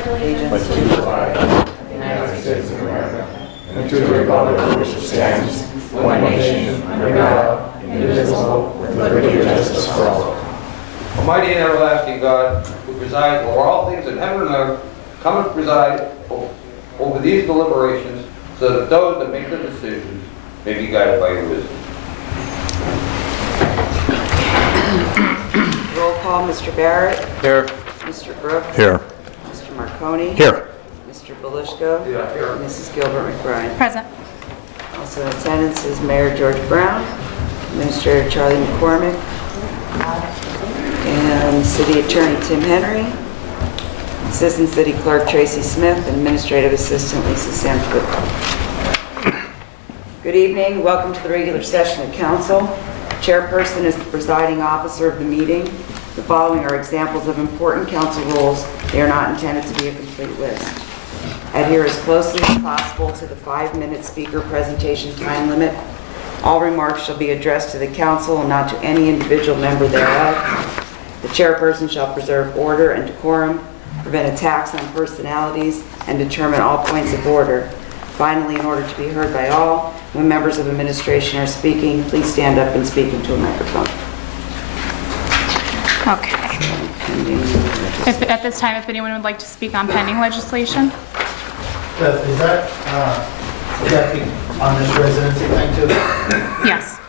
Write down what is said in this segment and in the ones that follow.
pledge allegiance to the flag of the United States of America and to the republic for which it stands, one nation, under God, indivisible, with liberty and justice for all. Almighty and everlasting God, who presides over all things in heaven and earth, come and preside over these deliberations, so that those that make the decisions may be guided by your wisdom. Roll call, Mr. Barrett. Here. Mr. Brooks. Here. Mr. Marconi. Here. Mr. Belishko. Yeah, here. Mrs. Gilbert McBride. present. Also in attendance is Mayor George Brown, Administrator Charlie McCormick, and City Attorney Tim Henry, Assistant City Clerk Tracy Smith, and Administrative Assistant Lisa Sanford. Good evening. Welcome to the regular session of Council. Chairperson is the presiding officer of the meeting. The following are examples of important council rules. They are not intended to be a complete list. Adhere as closely as possible to the 5-minute speaker presentation time limit. All remarks shall be addressed to the council and not to any individual member thereof. The chairperson shall preserve order and decorum, prevent attacks on personalities, and determine all points of order. Finally, in order to be heard by all, when members of administration are speaking, please stand up and speak into a microphone. Okay. At this time, if anyone would like to speak on pending legislation? Beth, is that on this residency thing too? Yes.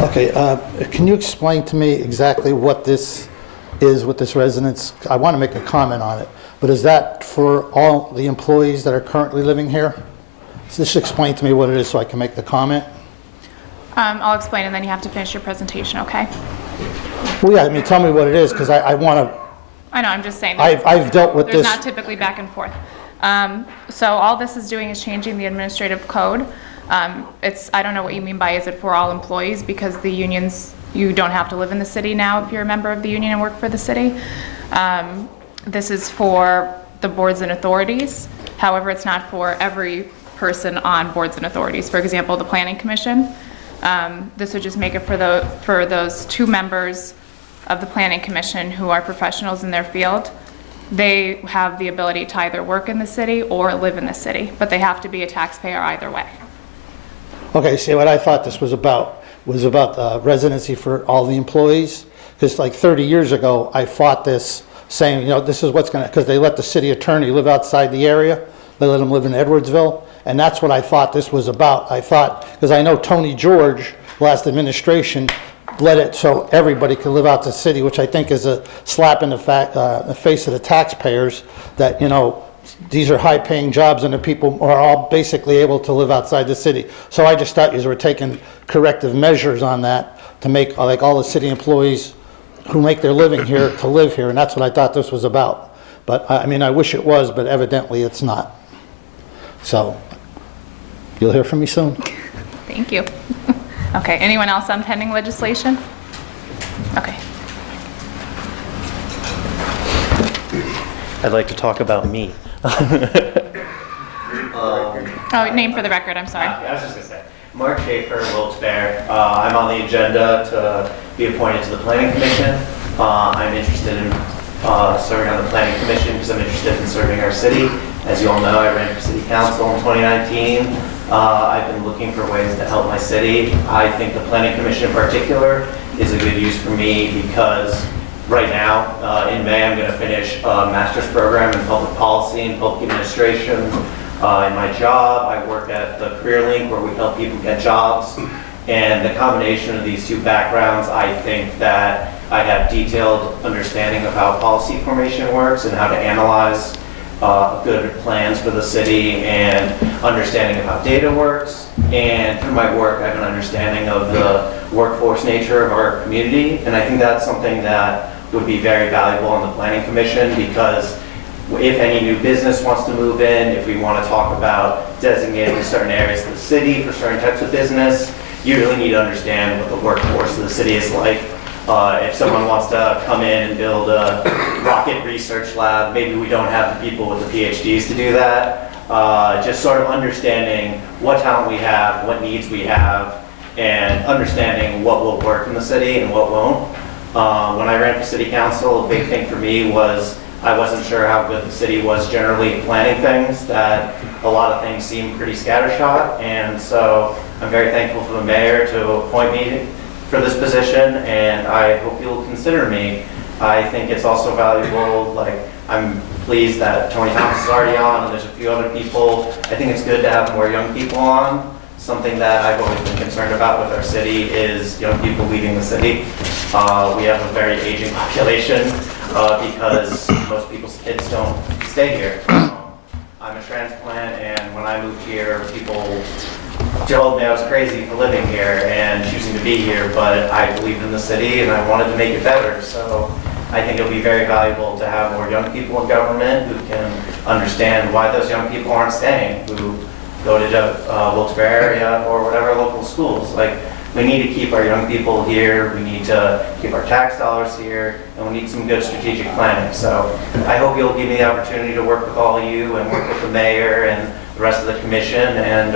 Okay, can you explain to me exactly what this is with this residence? I want to make a comment on it, but is that for all the employees that are currently living here? So just explain to me what it is so I can make the comment. I'll explain and then you have to finish your presentation, okay? Well, yeah, I mean, tell me what it is, because I want to, I know, I'm just saying. I've dealt with There's this. not typically back and forth. So all this is doing is changing the administrative code. I don't know what you mean by is it for all employees, because the unions, you don't have to live in the city now if you're a member of the union and work for the city. This is for the boards and authorities. However, it's not for every person on boards and authorities. For example, the Planning Commission. This would just make it for those 2 members of the Planning Commission who are professionals in their field. They have the ability to either work in the city or live in the city, but they have to be a taxpayer either way. Okay, see, what I thought this was about residency for all the employees. Because like 30 years ago, I fought this, saying, you know, this is what's going to, because they let the city attorney live outside the area. They let him live in Edwardsville. And that's what I thought this was about. I thought, because I know Tony George, last administration, let it so everybody could live out the city, which I think is a slap in the face of the taxpayers, that, you know, these are high-paying jobs and the people are all basically able to live outside the city. So I just thought you were taking corrective measures on that to make like all the city employees who make their living here to live here, and that's what I thought this was about. But I mean, I wish it was, but evidently it's not. So you'll hear from me soon. Thank you. Okay, anyone else on pending legislation? Okay. I'd like to talk about me. Oh, name for the record, I'm sorry. I was just going to say, Mark Shaffer, Wilkes-Barre. I'm on the agenda to be appointed to the Planning Commission. I'm interested in serving on the Planning Commission because I'm interested in serving our city. As you all know, I ran for City Council in 2019. I've been looking for ways to help my city. I think the Planning Commission in particular is a good use for me because right now, in May, I'm going to finish a master's program in public policy and public administration. In my job, I work at the Career Link where we help people get jobs. And the combination of these 2 backgrounds, I think that I have detailed understanding of how policy formation works and how to analyze good plans for the city and understanding of how data works. And through my work, I have an understanding of the workforce nature of our community. And I think that's something that would be very valuable on the Planning Commission, because if any new business wants to move in, if we want to talk about designating certain areas of the city for certain types of business, you really need to understand what the workforce of the city is like. If someone wants to come in and build a rocket research lab, maybe we don't have the people with the PhDs to do that. just sort of understanding what talent we have, what needs we have, and understanding what will work in the city and what won't. When I ran for city council, a big thing for me was I wasn't sure how good the city was generally at planning things, that a lot of things seemed pretty scattershot, and so I'm very thankful for the mayor to appoint me for this position, and I hope you'll consider me. I think it's also valuable, like, I'm pleased that Tony Thomas is already on, and there's a few other people. I think it's good to have more young people on. Something that I've always been concerned about with our city is young people leaving the city. We have a very aging population because most people's kids don't stay here. I'm a transplant, and when I moved here, people told me I was crazy for living here and choosing to be here, but I believed in the city and I wanted to make it better. So I think it'll be very valuable to have more young people in government who can understand why those young people aren't staying, who go to the Wilkes-Barre area or whatever local schools. Like, we need to keep our young people here, we need to keep our tax dollars here, and we need some good strategic planning. So I hope you'll give me the opportunity to work with all of you and work with the mayor and the rest of the commission, and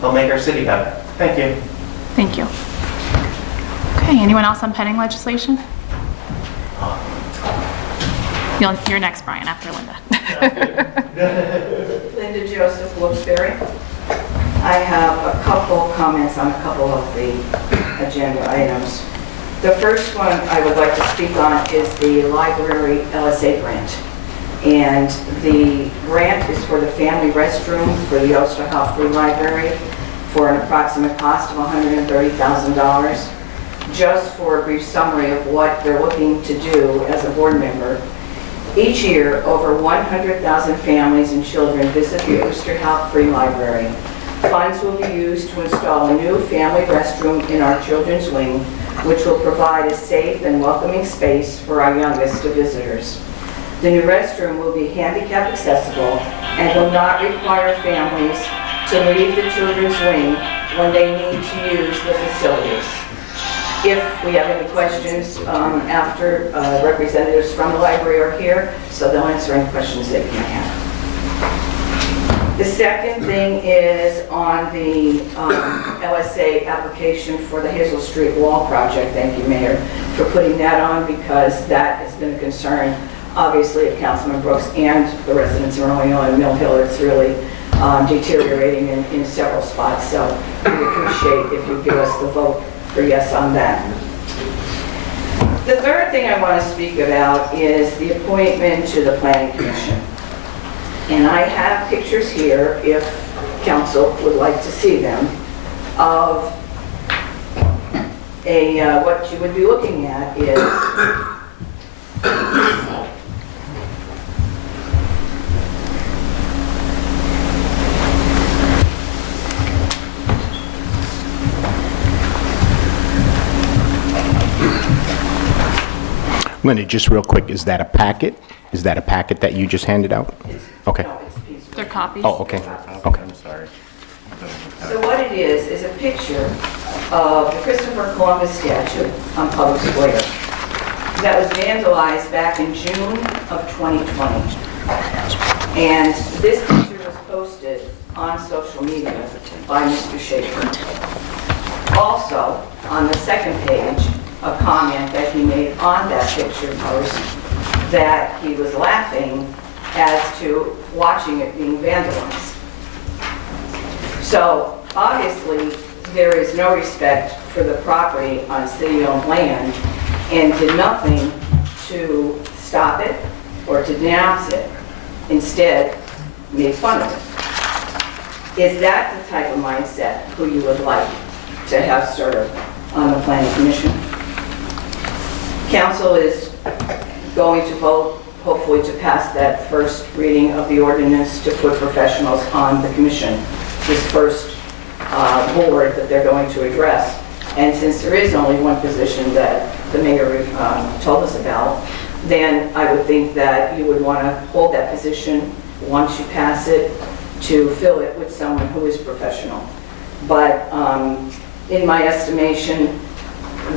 help make our city better. Thank you. Thank you. Okay, anyone else on pending legislation? You're next, Brian, after Linda. Linda Joseph, Wilkes-Barre. I have a couple comments on a couple of the agenda items. The first one I would like to speak on is the library Lsa Grant. And the grant is for the family restroom for the Lsa Free Library for an approximate cost of $130,000. Just for a brief summary of what they're looking to do as a board member. Each year, over 100,000 families and children visit the Lsa Free Library. Funds will be used to install a new family restroom in our children's wing, which will provide a safe and welcoming space for our youngest visitors. The new restroom will be handicap accessible and will not require families to leave the children's wing when they need to use the facilities. If we have any questions after, representatives from the library are here, so they'll answer any questions that you may have. The second thing is on the LSA application for the Hazel Street Wall project. Thank you, Mayor, for putting that on, because that has been a concern, obviously, of Councilman Brooks and the residents of Early on Mill Hill. It's really deteriorating in several spots, so we appreciate if you give us the vote for yes on that. The third thing I want to speak about is the appointment to the Planning Commission. And I have pictures here, if council would like to see them, of what you would be looking at is Linda, just real quick, is that a packet? Is that a packet that you just handed out? Okay. no, it's pieces. They're copies. Oh, okay. Okay. I'm sorry. So what it is a picture of the Christopher Columbus statue on Public Square that was vandalized back in June of 2020. And this picture was posted on social media by Mr. Shaffer. Also, on the second page, a comment that he made on that picture post that he was laughing as to watching it being vandalized. So obviously, there is no respect for the property on city-owned land, and did nothing to stop it or to denounce it. Instead, made fun of it. Is that the type of mindset who you would like to have serve on the Planning Commission? Council is going to vote, hopefully, to pass that first reading of the ordinance to put professionals on the commission, this first board that they're going to address. And since there is only one position that the mayor told us about, then I would think that you would want to hold that position once you pass it, to fill it with someone who is professional. But in my estimation,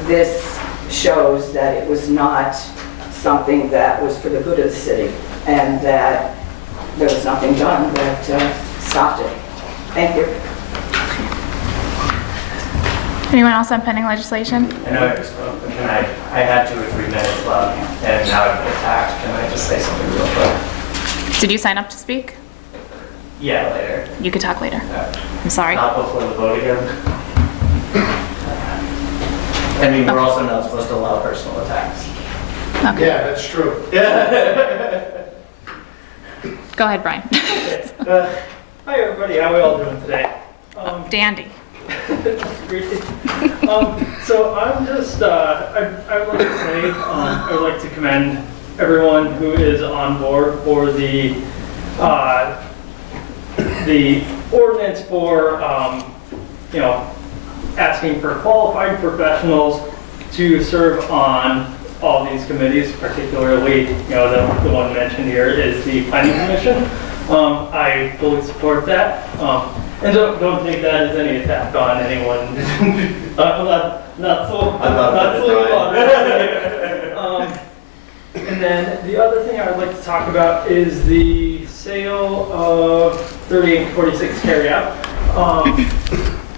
this shows that it was not something that was for the good of the city, and that there was nothing done that stopped it. Thank you. Anyone else on pending legislation? I know I just spoke, but can I had 2 or 3 minutes left, and now I've been attacked. Can I just say something real quick? Did you sign up to speak? Yeah, later. You could talk later. I'm sorry. Not before the vote again. I mean, we're also not supposed to allow personal attacks. Okay. Yeah, that's true. Go ahead, Brian. Hi, everybody. How are we all doing today? Dandy. Great. So I'm just, I would like to say, I would like to commend everyone who is on board for the ordinance for, asking for qualified professionals to serve on all these committees, particularly, the one mentioned here is the Planning Commission. I fully support that. And don't take that as any attack on anyone. not so. And then the other thing I would like to talk about is the sale of 3846 carryout.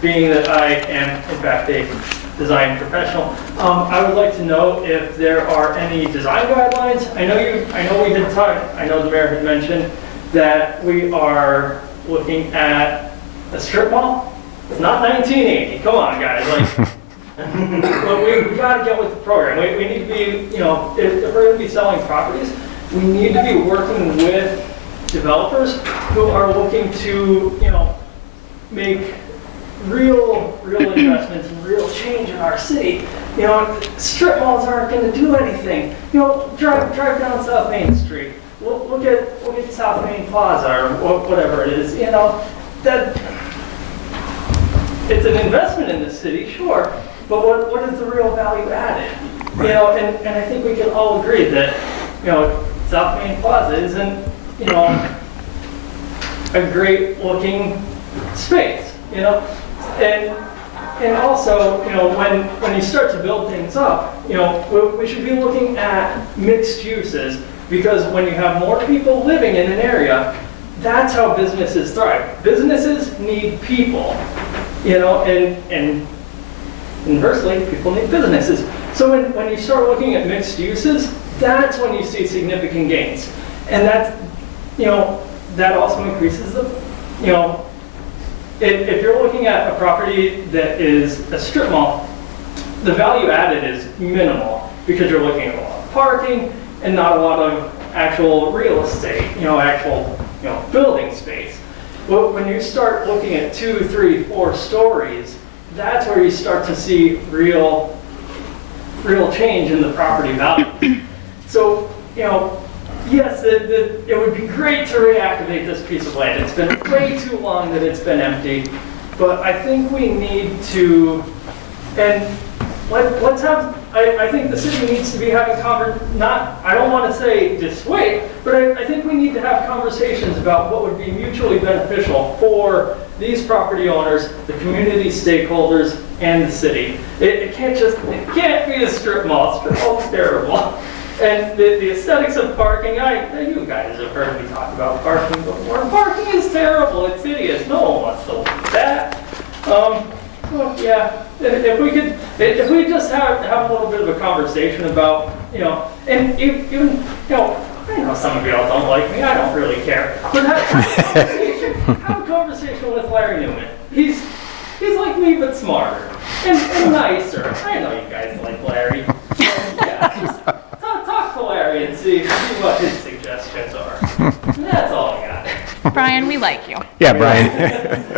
Being that I am in fact a design professional, I would like to know if there are any design guidelines. I know we had talked. I know the mayor had mentioned that we are looking at a strip mall. It's not 1980. Come on, guys. But we got to get with the program. We need to be, if we're going to be selling properties, we need to be working with developers who are looking to, make real investments and real change in our city. Strip malls aren't going to do anything. Drive down South Main Street. Look at South Main Plaza or whatever it is. That it's an investment in the city, sure, but what is the real value added? Right. And I think we can all agree that South Main Plaza isn't a great looking space, and also when you start to build things up, we should be looking at mixed uses, because when you have more people living in an area, that's how businesses thrive. Businesses need people, and inversely, people need businesses. So when you start looking at mixed uses, that's when you see significant gains. And that also increases if you're looking at a property that is a strip mall, the value added is minimal, because you're looking at a lot of parking and not a lot of actual real estate, actual building space. But when you start looking at 2, 3, 4 stories, that's where you start to see real change in the property value. So, yes, it would be great to reactivate this piece of land. It's been way too long that it's been empty, but I think we need to, and let's have, I think the city needs to be having I don't want to say dissuade, but I think we need to have conversations about what would be mutually beneficial for these property owners, the community stakeholders, and the city. It can't be a strip mall. Strip mall's terrible. And the aesthetics of parking, you guys have heard me talk about parking before. Parking is terrible, it's hideous. No one wants to look at that. Well, yeah, if we just have a little bit of a conversation about, and even, I know some of y'all don't like me, I don't really care. But have a conversation with Larry Newman. He's like me, but smarter and nicer. I know you guys like Larry. So, yeah, just talk to Larry and see what his suggestions are. And that's all I got. Brian, we like you. Yeah, Brian.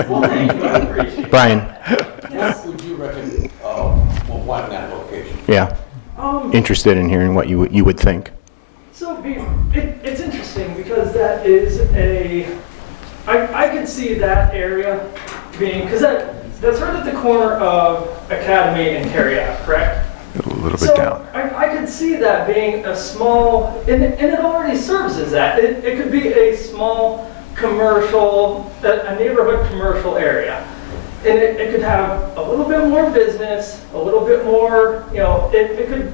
Well, thank you, I appreciate it. Brian, What would you reckon, why in that location? yeah. Interested in hearing what you would think. So it's interesting because that is I could see that area being, because that's right at the corner of Academy and Carryout, correct? A little bit So down. I could see that being a small, and it already services that. It could be a small commercial, a neighborhood commercial area. And it could have a little bit more business, a little bit more, it could,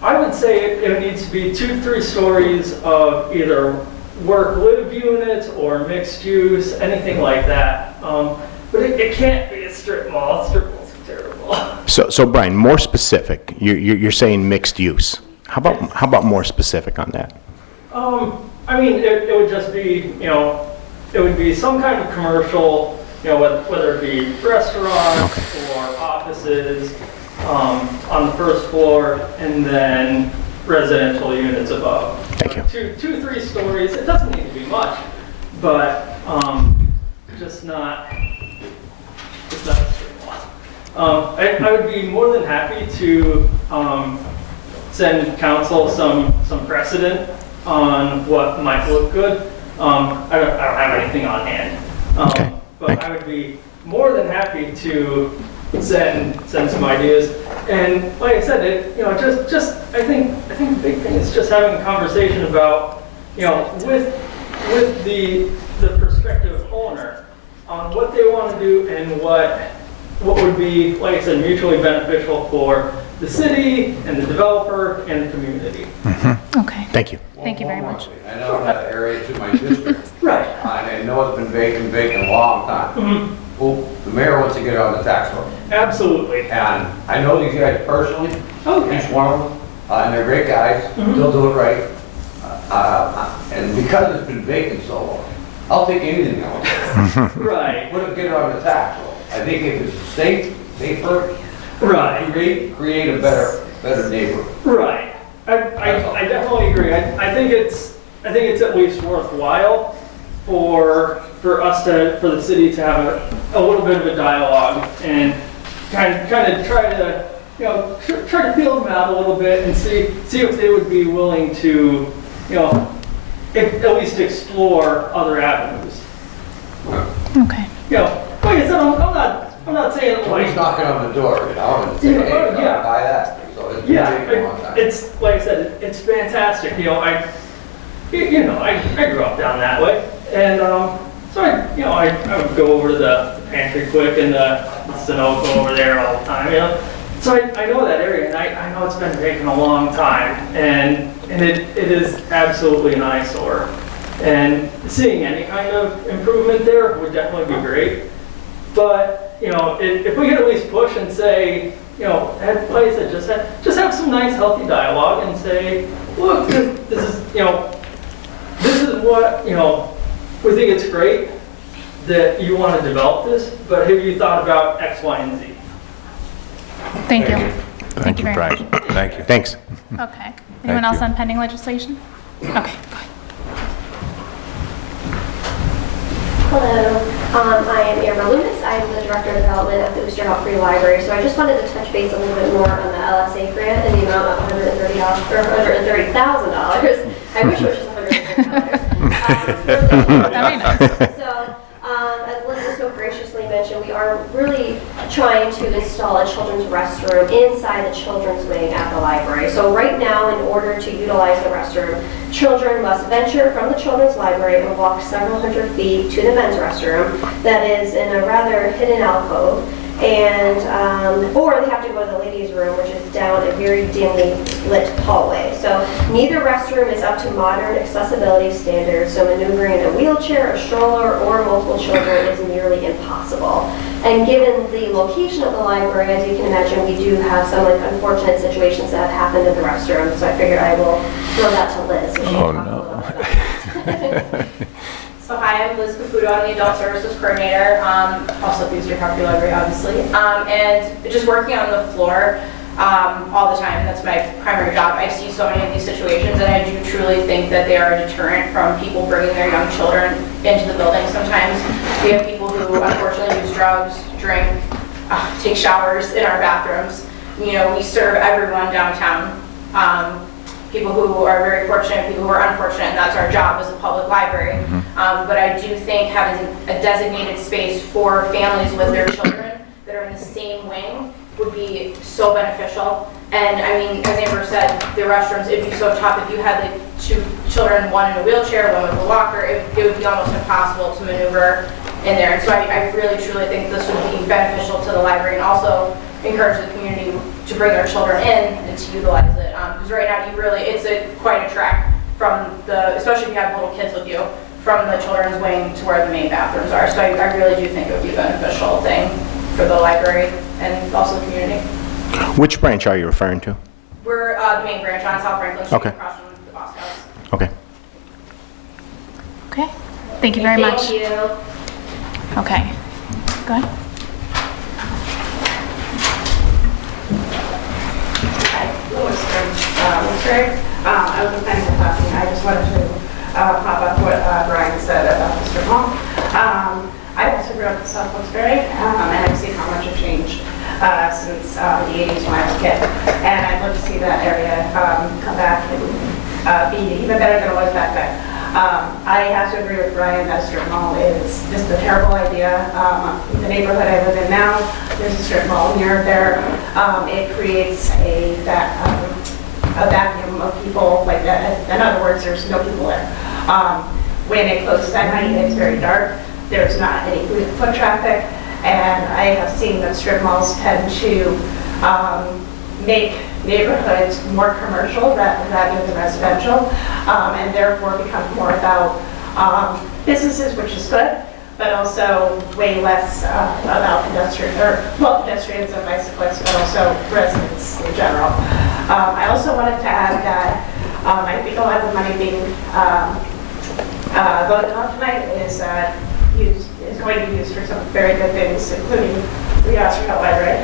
I would say it needs to be 2, 3 stories of either work-live units or mixed use, anything like that. But it can't be a strip mall. Strip malls are terrible. So Brian, more specific, you're saying mixed use. How about more specific on that? I mean, it would just be, it would be some kind of commercial, whether it be restaurants or offices on the first floor, and then residential units above. Thank you. 2-3 stories. It doesn't need to be much, but just not a strip mall. I would be more than happy to send council some precedent on what might look good. I don't have anything on hand. Okay. But I would be more than happy to send some ideas. And like I said, I think the big thing is just having a conversation about, with the prospective owner on what they want to do and what would be, like I said, mutually beneficial for the city and the developer and the community. Okay. Thank you. Thank you very much. I know that area to my district. Right. I know it's been vacant a long time. Well, the mayor wants to get on the tax roll. Absolutely. And I know these guys personally, Okay. each one of them, and they're great guys. They'll do it right. And because it's been vacant so long, I'll take anything else. Right. Get it on the tax roll. I think if it's safer, Right. create a better neighborhood. Right. I definitely agree. I think it's at least worthwhile for the city to have a little bit of a dialogue and kind of try to feel them out a little bit and see if they would be willing to at least explore other avenues. Okay. Like I said, I'm not saying it Somebody's like. knocking on the door, and say, hey, Yeah. buy that. So it's been vacant a long time. It's like I said, it's fantastic. I grew up down that way, and so I would go over to the pantry quick and the Sunoco over there all the time. So I know that area, and I know it's been vacant a long time, and it is absolutely an eyesore. And seeing any kind of improvement there would definitely be great. But if we could at least push and say, at place that just have some nice healthy dialogue and say, look, this is what we think it's great that you want to develop this, but have you thought about X, Y, and Z? Thank you. Thank you, very Brian. Thank you. Thanks. Okay. Anyone else on pending legislation? Okay, go ahead. Hello, I am Amber Loomis. I am the Director of Development at the Worcester Health Free Library. So I just wanted to touch base a little bit more on the Lsa Grant in the amount of $130,000. I wish it was just $130,000. That'd be nice. So, as Linda so graciously mentioned, we are really trying to install a children's restroom inside the children's wing at the library. So right now, in order to utilize the restroom, children must venture from the children's library and walk several hundred feet to the men's restroom that is in a rather hidden alcove, and or they have to go to the ladies' room, which is down a very dimly lit hallway. So neither restroom is up to modern accessibility standards, so maneuvering in a wheelchair, a stroller, or multiple children is nearly impossible. And given the location of the library, as you can imagine, we do have some unfortunate situations that have happened in the restroom, so I figured I will throw that to Liz. So she can talk a little bit about that. So hi, I'm Liz Caputo, I'm the Adult Services Coordinator, also at the Worcester Health Free Library, obviously, and just working on the floor all the time. That's my primary job. I see so many of these situations, and I do truly think that they are a deterrent from people bringing their young children into the building. Sometimes we have people who unfortunately use drugs, drink, take showers in our bathrooms. We serve everyone downtown. People who are very fortunate, people who are unfortunate, and that's our job as a public library. But I do think having a designated space for families with their children that are in the same wing would be so beneficial. And I mean, as Amber said, the restrooms, it'd be so tough if you had like 2 children, one in a wheelchair, one with a walker, it would be almost impossible to maneuver in there. And so I really, truly think this would be beneficial to the library and also encourage the community to bring their children in and to utilize it. Because right now, it's quite a trek especially if you have little kids with you, from the children's wing to where the main bathrooms are. So I really do think it would be a beneficial thing for the library and also the community. Which branch are you referring to? We're the main branch on South Franklin Street, Okay. across from the Boss House. Okay. Okay, thank you very much. Thank you. Okay, go ahead. Lois from Wilkes-Barre. I wasn't planning on talking. I just wanted to pop up what Brian said about the strip mall. I also grew up in South Wilkes-Barre, and I've seen how much it changed since the 80s when I was a kid. And I'd love to see that area come back and be even better than it was back then. I have to agree with Brian that a strip mall is just a terrible idea. The neighborhood I live in now, there's a strip mall near there. It creates a vacuum of people, like that. In other words, there's no people there. When it closes at night, it's very dark. There's not any foot traffic, and I have seen that strip malls tend to make neighborhoods more commercial rather than residential, and therefore become more about businesses, which is good, but also way less about pedestrians and bicyclists, but also residents in general. I also wanted to add that I think a lot of the money being voted on tonight is going to be used for some very good things, including the Oscar Library.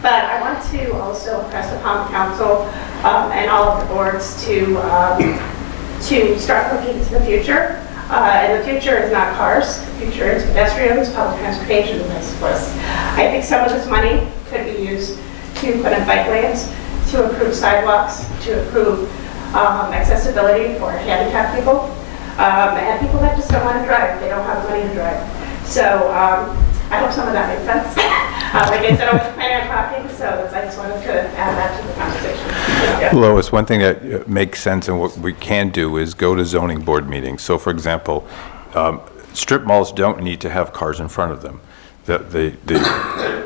But I want to also impress upon the council and all of the boards to start looking to the future. And the future is not cars. The future is pedestrians, public transportation, and bicyclists. I think some of this money could be used to put in bike lanes, to improve sidewalks, to improve accessibility for handicapped people, and people that just don't want to drive. They don't have the money to drive. So I hope some of that makes sense. Like I said, I wasn't planning on talking, so I just wanted to add that to the conversation. Yeah. Lois, one thing that makes sense and what we can do is go to zoning board meetings. So for example, strip malls don't need to have cars in front of them. The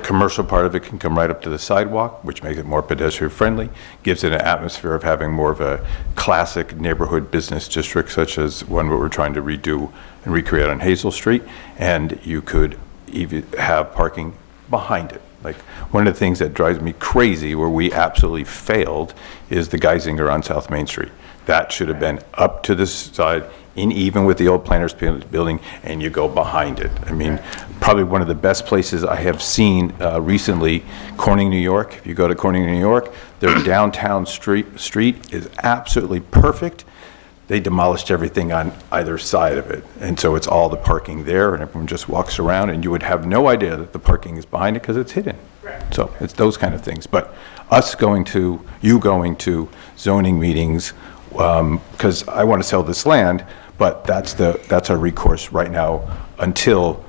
commercial part of it can come right up to the sidewalk, which makes it more pedestrian friendly, gives it an atmosphere of having more of a classic neighborhood business district, such as one what we're trying to redo and recreate on Hazel Street. And you could even have parking behind it. Like, one of the things that drives me crazy, where we absolutely failed, is the Geisinger on South Main Street. That should have been up to the side, even with the old Planners Building, and you go behind it. I mean, probably one of the best places I have seen recently, Corning, New York. If you go to Corning, New York, their downtown street is absolutely perfect. They demolished everything on either side of it. And so it's all the parking there, and everyone just walks around, and you would have no idea that the parking is behind it because it's hidden. Right. So it's those kind of things. But you going to zoning meetings, because I want to sell this land, but that's our recourse right now until,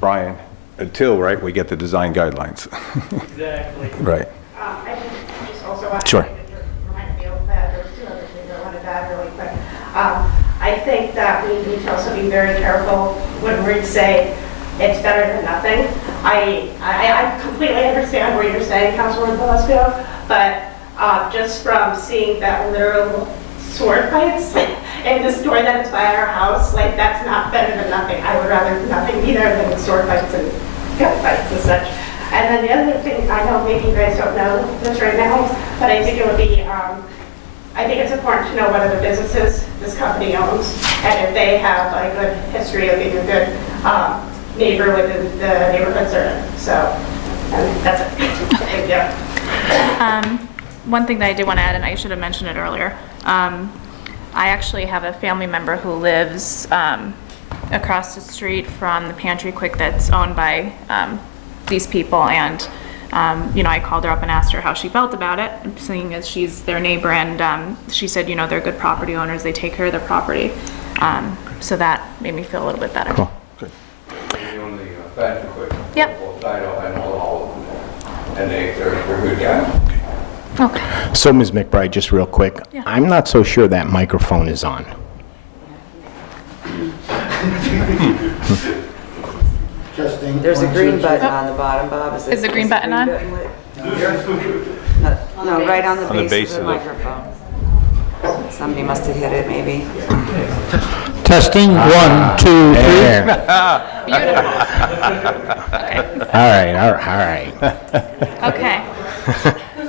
Brian, right, we get the design guidelines. Exactly. Right. I just also want Sure. to remind me of that. There's two other things I wanted to add really quick. I think that we need to also be very careful when we say it's better than nothing. I completely understand what you're saying, Councilwoman Velasco, but just from seeing that literal sword fights in the store that is by our house, like, that's not better than nothing. I would rather nothing either than sword fights and gun fights and such. And then the other thing, I know maybe you guys don't know this right now, but I think it would be, I think it's important to know what other businesses this company owns, and if they have a good history of being a good neighbor within the neighborhoods they're in. So, and that's it. Thank you. One thing that I did want to add, and I should have mentioned it earlier, I actually have a family member who lives across the street from the Pantry Quick that's owned by these people, and I called her up and asked her how she felt about it, seeing as she's their neighbor, and she said, they're good property owners, they take care of their property. So that made me feel a little bit better. Cool. On the Pantry Quick. Yep. I know all of them, and they're good guys. Okay. So, Ms. McBride, just real quick, Yeah. I'm not so sure that microphone is on. There's a green button on the bottom, Bob. Is the green button on? No, right on the base of the microphone. Somebody must have hit it, maybe. Testing, 1, 2, 3. There. Beautiful. Okay. All right, all right. Okay.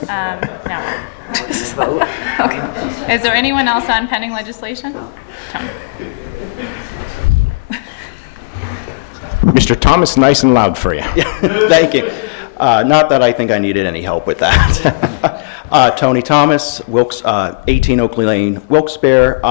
Now, Vote. okay. Is there anyone else on pending legislation? Tony. Mr. Thomas, nice and loud for you. Thank you. Not that I think I needed any help with that. Tony Thomas, 18 Oakley Lane, Wilkes-Barre.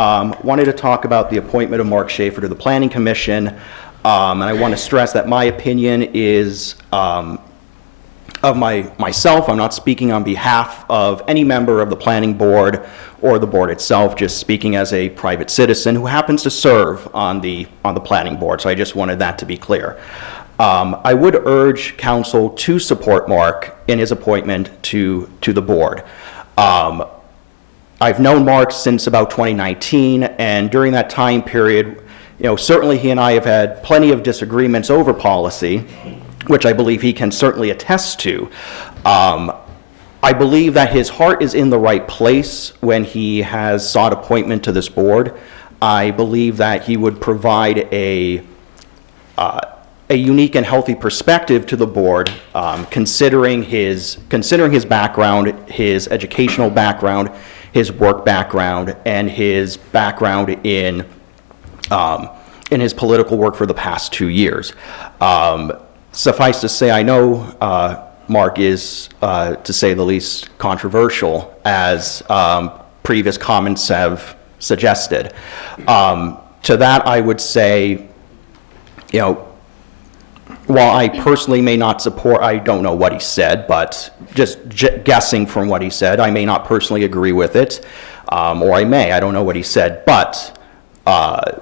Wanted to talk about the appointment of Mark Shaffer to the Planning Commission. And I want to stress that my opinion is of myself. I'm not speaking on behalf of any member of the planning board or the board itself, just speaking as a private citizen who happens to serve on the planning board. So I just wanted that to be clear. I would urge council to support Mark in his appointment to the board. I've known Mark since about 2019, and during that time period, certainly he and I have had plenty of disagreements over policy, which I believe he can certainly attest to. I believe that his heart is in the right place when he has sought appointment to this board. I believe that he would provide a unique and healthy perspective to the board, considering his background, his educational background, his work background, and his background in his political work for the past 2 years. Suffice to say, I know Mark is, to say the least, controversial, as previous comments have suggested. To that, I would say, while I personally may not support, I don't know what he said, but just guessing from what he said, I may not personally agree with it, or I may, I don't know what he said, but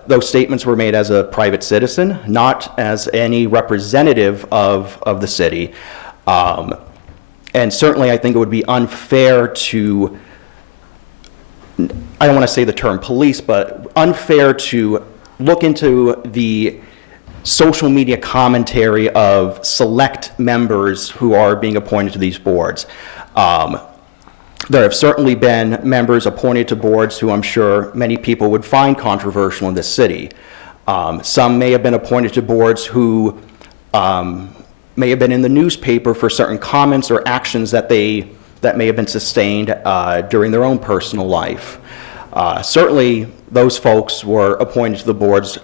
those statements were made as a private citizen, not as any representative of the city. And certainly I think it would be unfair to, I don't want to say the term police, but unfair to look into the social media commentary of select members who are being appointed to these boards. There have certainly been members appointed to boards who I'm sure many people would find controversial in this city. Some may have been appointed to boards who may have been in the newspaper for certain comments or actions that may have been sustained during their own personal life. Certainly, those folks were appointed to the boards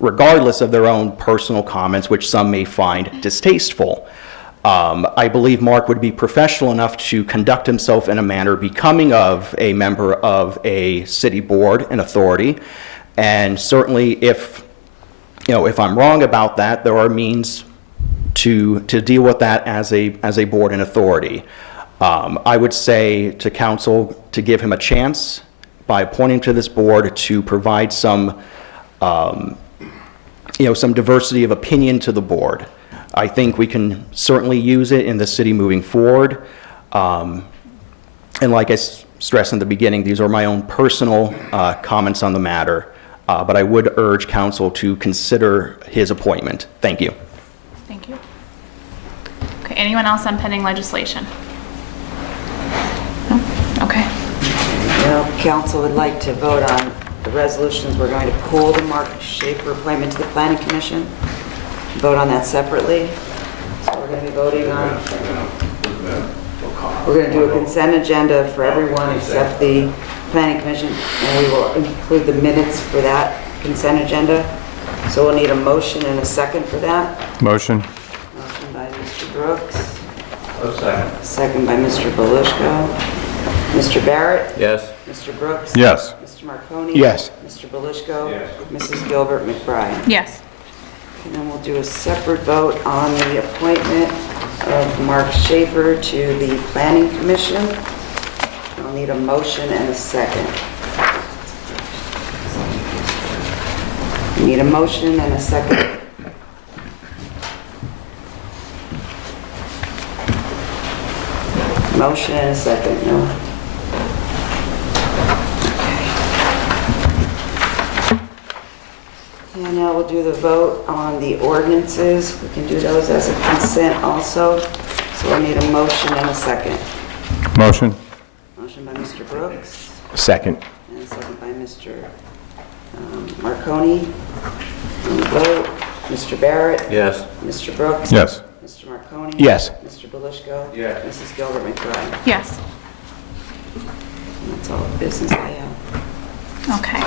regardless of their own personal comments, which some may find distasteful. I believe Mark would be professional enough to conduct himself in a manner becoming of a member of a city board and authority. And certainly if I'm wrong about that, there are means to deal with that as a board and authority. I would say to council to give him a chance by appointing to this board to provide some diversity of opinion to the board. I think we can certainly use it in the city moving forward. And like I stressed in the beginning, these are my own personal comments on the matter, but I would urge council to consider his appointment. Thank you. Thank you. Okay, anyone else on pending legislation? No? Okay. Council would like to vote on the resolutions. We're going to pull the Mark Shaffer appointment to the Planning Commission. Vote on that separately. So we're going to be voting on, we're going to do a consent agenda for everyone except the Planning Commission, and we will include the minutes for that consent agenda. So we'll need a motion and a second for that. Motion. Motion by Mr. Brooks. Second. Second by Mr. Belushko. Mr. Barrett? Yes. Mr. Brooks? Yes. Mr. Marconi? Yes. Mr. Belushko? Yes. Mrs. Gilbert McBride? Yes. And then we'll do a separate vote on the appointment of Mark Shaffer to the Planning Commission. I'll need a motion and a second. Need a motion and a second. Motion and a second, no? And now we'll do the vote on the ordinances. We can do those as a consent also. So we'll need a motion and a second. Motion. Motion by Mr. Brooks Second. and And second by Mr. Marconi. On the vote, Mr. Barrett. Yes. Mr. Brooks. Yes. Mr. Marconi. Yes. Mr. Belishko. Yes. Mrs. Gilbert McBride. Yes. And that's all the business I have. Okay.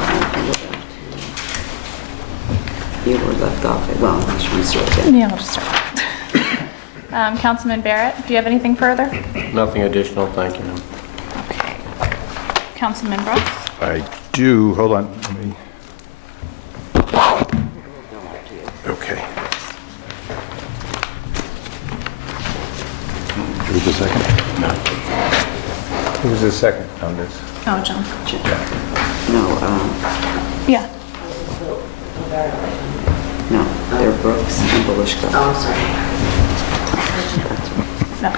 You were left off at, well, I just want to start again. Yeah, we'll just start. Councilman Barrett, do you have anything further? Nothing additional, thank you. Okay. Councilman Brooks? I do, hold on, let me. Okay. Who was the second? No. Who was the second on this? Oh, John. No, Yeah. no, they're Brooks and Belishko. Oh, I'm sorry. No.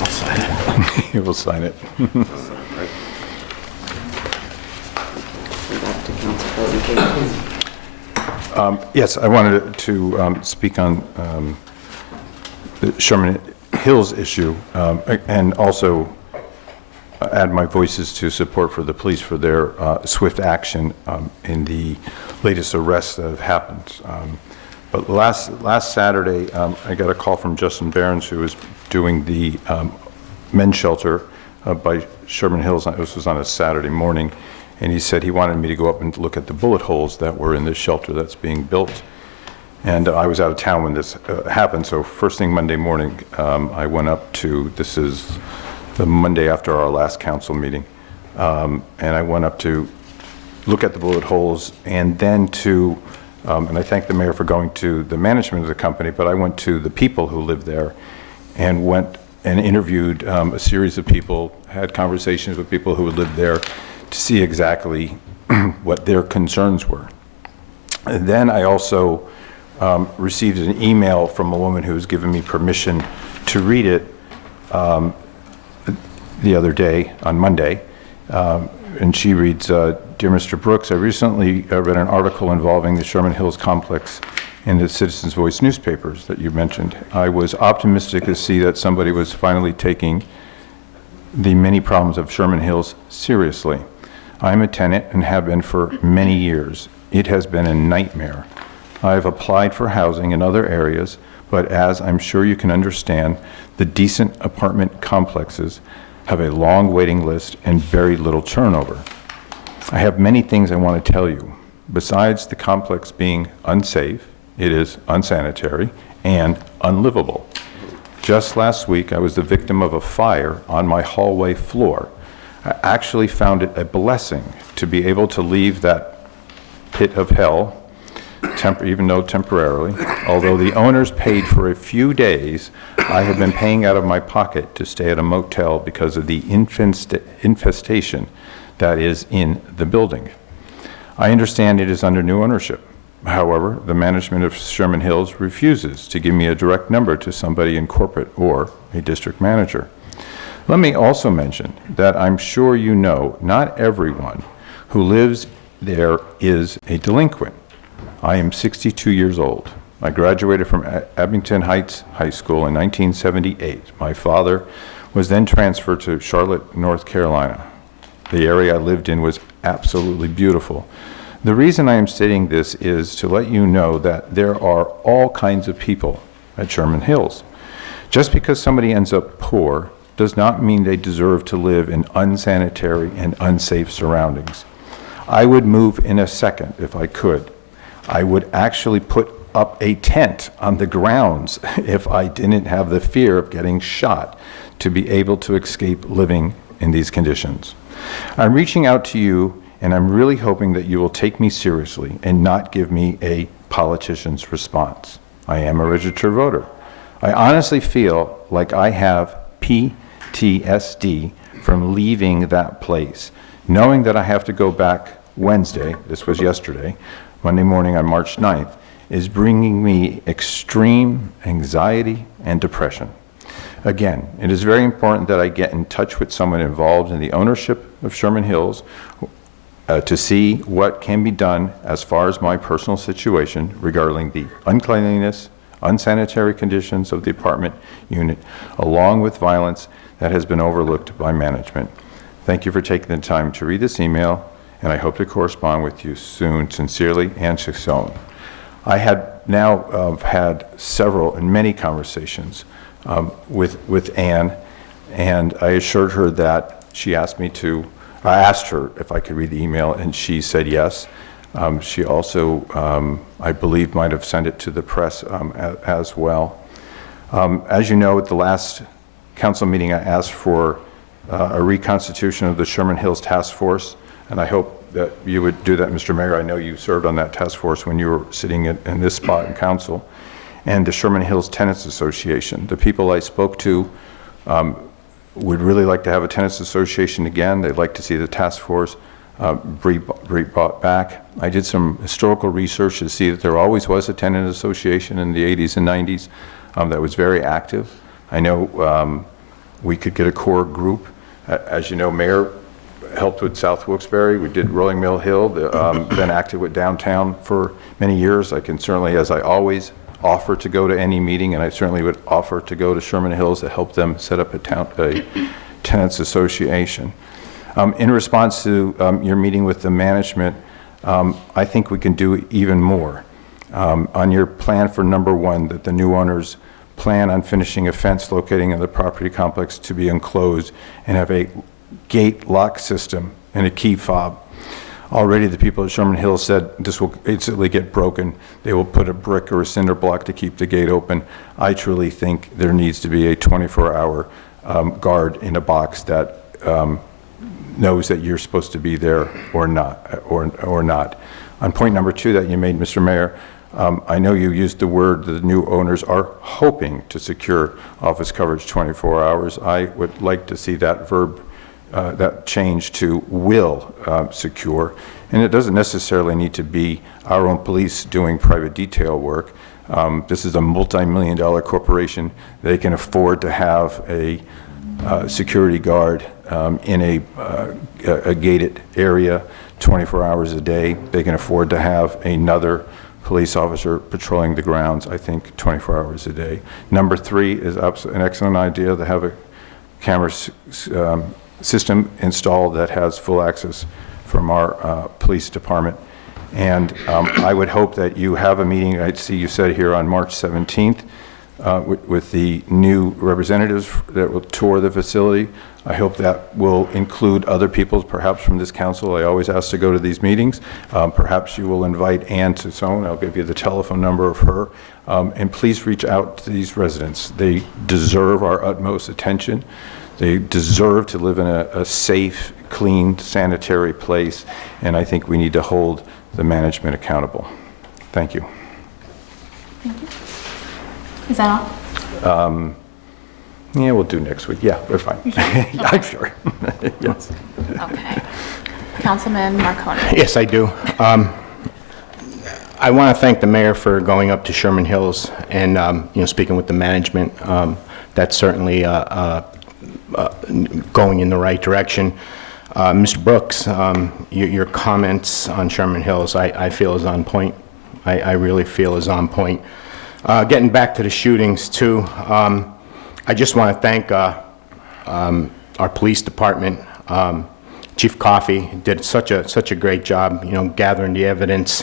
I'll sign it. You will sign it. We're back to council presentations. Yes, I wanted to speak on the Sherman Hills issue and also add my voices to support for the police for their swift action in the latest arrests that have happened. But last Saturday, I got a call from Justin Behrens, who was doing the men's shelter by Sherman Hills. This was on a Saturday morning, and he said he wanted me to go up and look at the bullet holes that were in this shelter that's being built. And I was out of town when this happened, so first thing Monday morning, I went up to, this is the Monday after our last council meeting, and I went up to look at the bullet holes and then to, and I thank the mayor for going to the management of the company, but I went to the people who live there and went and interviewed a series of people, had conversations with people who would live there to see exactly what their concerns were. And then I also received an email from a woman who was giving me permission to read it the other day, on Monday, and she reads, Dear Mr. Brooks, I recently read an article involving the Sherman Hills complex in the Citizens Voice newspapers that you mentioned. I was optimistic to see that somebody was finally taking the many problems of Sherman Hills seriously. I'm a tenant and have been for many years. It has been a nightmare. I have applied for housing in other areas, but as I'm sure you can understand, the decent apartment complexes have a long waiting list and very little turnover. I have many things I want to tell you. Besides the complex being unsafe, it is unsanitary and unlivable. Just last week, I was the victim of a fire on my hallway floor. I actually found it a blessing to be able to leave that pit of hell, even though temporarily. Although the owners paid for a few days, I have been paying out of my pocket to stay at a motel because of the infestation that is in the building. I understand it is under new ownership. However, the management of Sherman Hills refuses to give me a direct number to somebody in corporate or a district manager. Let me also mention that I'm sure you know not everyone who lives there is a delinquent. I am 62 years old. I graduated from Abington Heights High School in 1978. My father was then transferred to Charlotte, North Carolina. The area I lived in was absolutely beautiful. The reason I am stating this is to let you know that there are all kinds of people at Sherman Hills. Just because somebody ends up poor does not mean they deserve to live in unsanitary and unsafe surroundings. I would move in a second if I could. I would actually put up a tent on the grounds if I didn't have the fear of getting shot to be able to escape living in these conditions. I'm reaching out to you, and I'm really hoping that you will take me seriously and not give me a politician's response. I am a registered voter. I honestly feel like I have PTSD from leaving that place, knowing that I have to go back Wednesday, this was yesterday, Monday morning on March 9th, is bringing me extreme anxiety and depression. Again, it is very important that I get in touch with someone involved in the ownership of Sherman Hills to see what can be done as far as my personal situation regarding the uncleanliness, unsanitary conditions of the apartment unit, along with violence that has been overlooked by management. Thank you for taking the time to read this email, and I hope to correspond with you soon. Sincerely, Ann Chasson. I had now had several and many conversations with Ann, and I assured her that I asked her if I could read the email, and she said yes. She also, I believe, might have sent it to the press as well. As you know, at the last council meeting, I asked for a reconstitution of the Sherman Hills Task Force, and I hope that you would do that, Mr. Mayor. I know you served on that task force when you were sitting in this spot in council. And the Sherman Hills Tenants Association. The people I spoke to would really like to have a tenants association again. They'd like to see the task force brought back. I did some historical research to see that there always was a tenant association in the 80s and 90s that was very active. I know we could get a core group. As you know, Mayor helped with South Wilkes-Barre. We did Rolling Mill Hill, been active with downtown for many years. I can certainly, as I always, offer to go to any meeting, and I certainly would offer to go to Sherman Hills to help them set up a tenants association. In response to your meeting with the management, I think we can do even more. On your plan for number 1, that the new owners plan on finishing a fence locating in the property complex to be enclosed and have a gate lock system and a key fob. Already the people at Sherman Hills said this will instantly get broken. They will put a brick or a cinder block to keep the gate open. I truly think there needs to be a 24-hour guard in a box that knows that you're supposed to be there or not. On point number 2 that you made, Mr. Mayor, I know you used the word that the new owners are hoping to secure office coverage 24 hours. I would like to see that verb, that change to will secure. And it doesn't necessarily need to be our own police doing private detail work. This is a multi-million-dollar corporation. They can afford to have a security guard in a gated area 24 hours a day. They can afford to have another police officer patrolling the grounds, I think, 24 hours a day. Number 3 is an excellent idea, to have a camera system installed that has full access from our police department. And I would hope that you have a meeting, I see you said here on March 17th, with the new representatives that will tour the facility. I hope that will include other people, perhaps from this council. I always ask to go to these meetings. Perhaps you will invite Ann Chasson. I'll give you the telephone number of her. And please reach out to these residents. They deserve our utmost attention. They deserve to live in a safe, clean, sanitary place. And I think we need to hold the management accountable. Thank you. Thank you. Is that all? Yeah, we'll do next week. Yeah, we're fine. I'm sure. Yes. Okay. Councilman Marconi. Yes, I do. I want to thank the mayor for going up to Sherman Hills and speaking with the management. That's certainly going in the right direction. Mr. Brooks, your comments on Sherman Hills, I feel is on point. I really feel is on point. Getting back to the shootings too, I just want to thank our police department. Chief Coffey did such a great job, gathering the evidence,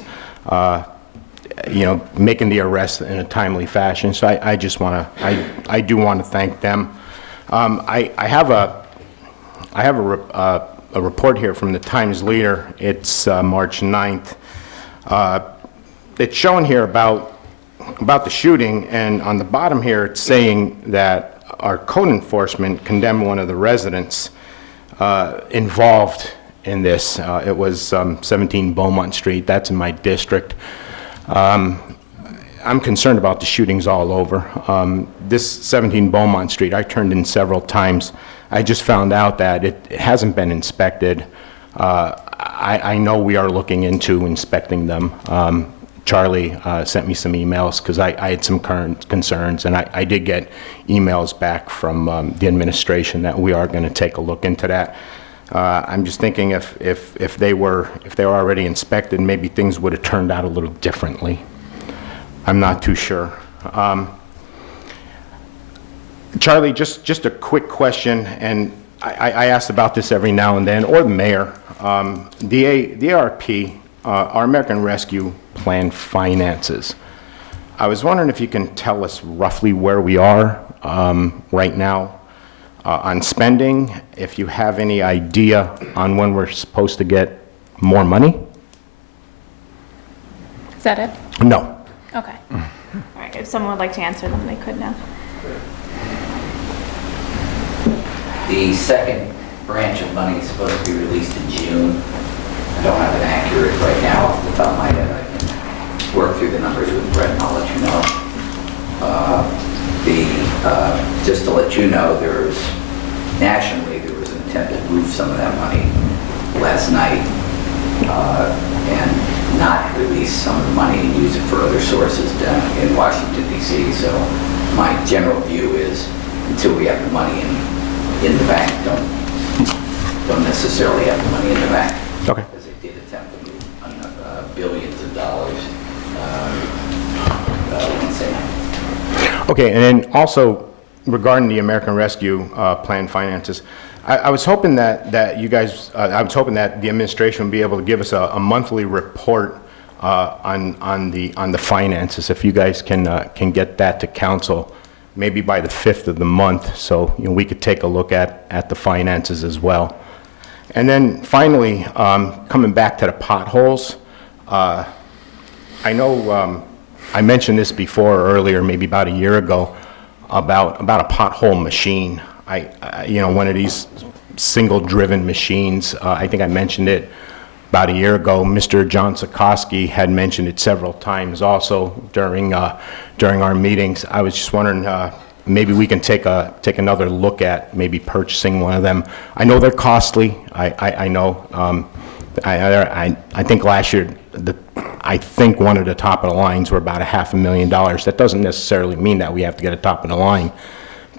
making the arrest in a timely fashion. So I just want to, I do want to thank them. I have a report here from the Times Leader. It's March 9th. It's showing here about the shooting, and on the bottom here it's saying that our code enforcement condemned one of the residents involved in this. It was 17 Beaumont Street. That's in my district. I'm concerned about the shootings all over. This 17 Beaumont Street, I turned in several times. I just found out that it hasn't been inspected. I know we are looking into inspecting them. Charlie sent me some emails because I had some current concerns, and I did get emails back from the administration that we are going to take a look into that. I'm just thinking if they were already inspected, maybe things would have turned out a little differently. I'm not too sure. Charlie, just a quick question, and I asked about this every now and then, or the mayor. The ARP, our American Rescue Plan finances. I was wondering if you can tell us roughly where we are right now on spending, if you have any idea on when we're supposed to get more money? Is that it? No. Okay. All right, if someone would like to answer them, they could now. The second branch of money is supposed to be released in June. I don't have it accurate right now off the top of my head. I can work through the numbers with Brett and I'll let you know. Just to let you know, nationally, there was an attempt to move some of that money last night and not release some of the money and use it for other sources down in Washington, D.C. So my general view is until we have the money in the bank, don't necessarily have the money in the bank. Okay. Because they did attempt to move billions of dollars once they Okay, and then also regarding the American Rescue Plan finances, I was hoping that you guys, I was hoping that the administration would be able to give us a monthly report on the finances. If you guys can get that to council, maybe by the 5th of the month, so we could take a look at the finances as well. And then finally, coming back to the potholes, I know I mentioned this before earlier, maybe about a year ago, about a pothole machine. One of these single-driven machines. I think I mentioned it about a year ago. Mr. John Sikorsky had mentioned it several times also during our meetings. I was just wondering, maybe we can take another look at maybe purchasing one of them. I know they're costly. I know. I think last year, I think one of the top of the lines were about $500,000. That doesn't necessarily mean that we have to get a top of the line,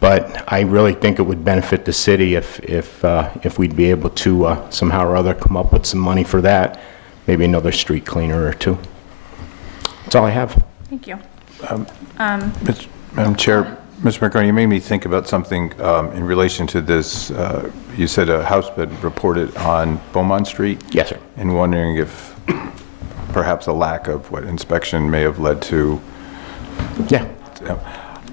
but I really think it would benefit the city if we'd be able to somehow or other come up with some money for that. Maybe another street cleaner or two. That's all I have. Thank you. Madam Chair, Mr. McCartney, you made me think about something in relation to this. You said a house bed reported on Beaumont Street? Yes, sir. And wondering if perhaps a lack of inspection may have led to. Yeah.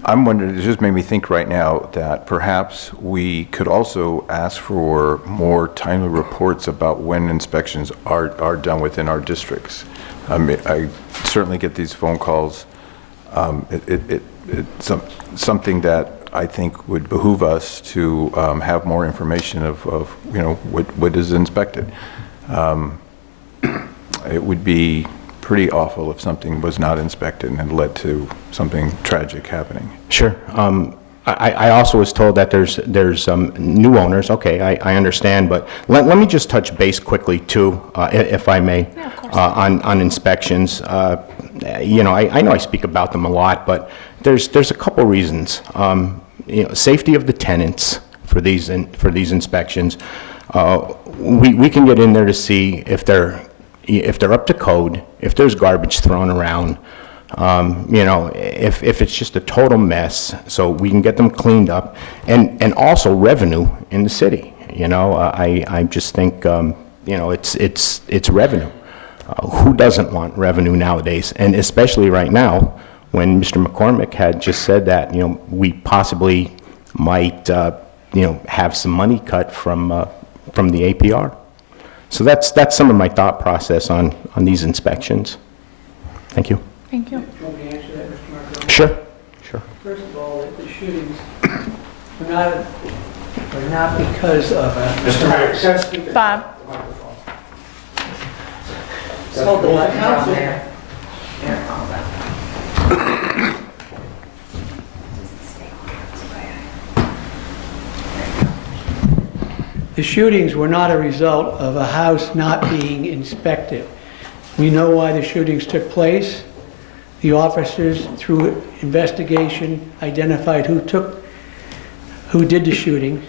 I'm wondering, it just made me think right now that perhaps we could also ask for more timely reports about when inspections are done within our districts. I mean, I certainly get these phone calls. It's something that I think would behoove us to have more information of what is inspected. It would be pretty awful if something was not inspected and had led to something tragic happening. Sure. I also was told that there's new owners. Okay, I understand, but let me just touch base quickly too, if I may, on inspections. I know I speak about them a lot, but there's a couple reasons. Safety of the tenants for these inspections. We can get in there to see if they're up to code, if there's garbage thrown around, if it's just a total mess, so we can get them cleaned up, and also revenue in the city. I just think it's revenue. Who doesn't want revenue nowadays? And especially right now, when Mr. McCormick had just said that we possibly might have some money cut from the APR. So that's some of my thought process on these inspections. Thank you. Thank you. Do you want me to answer that, Mr. Marco? Sure. First of all, the shootings are not because of a... Mr. Mayor. Bob. Hold the mic down there. The shootings were not a result of a house not being inspected. We know why the shootings took place. The officers, through investigation, identified who did the shooting.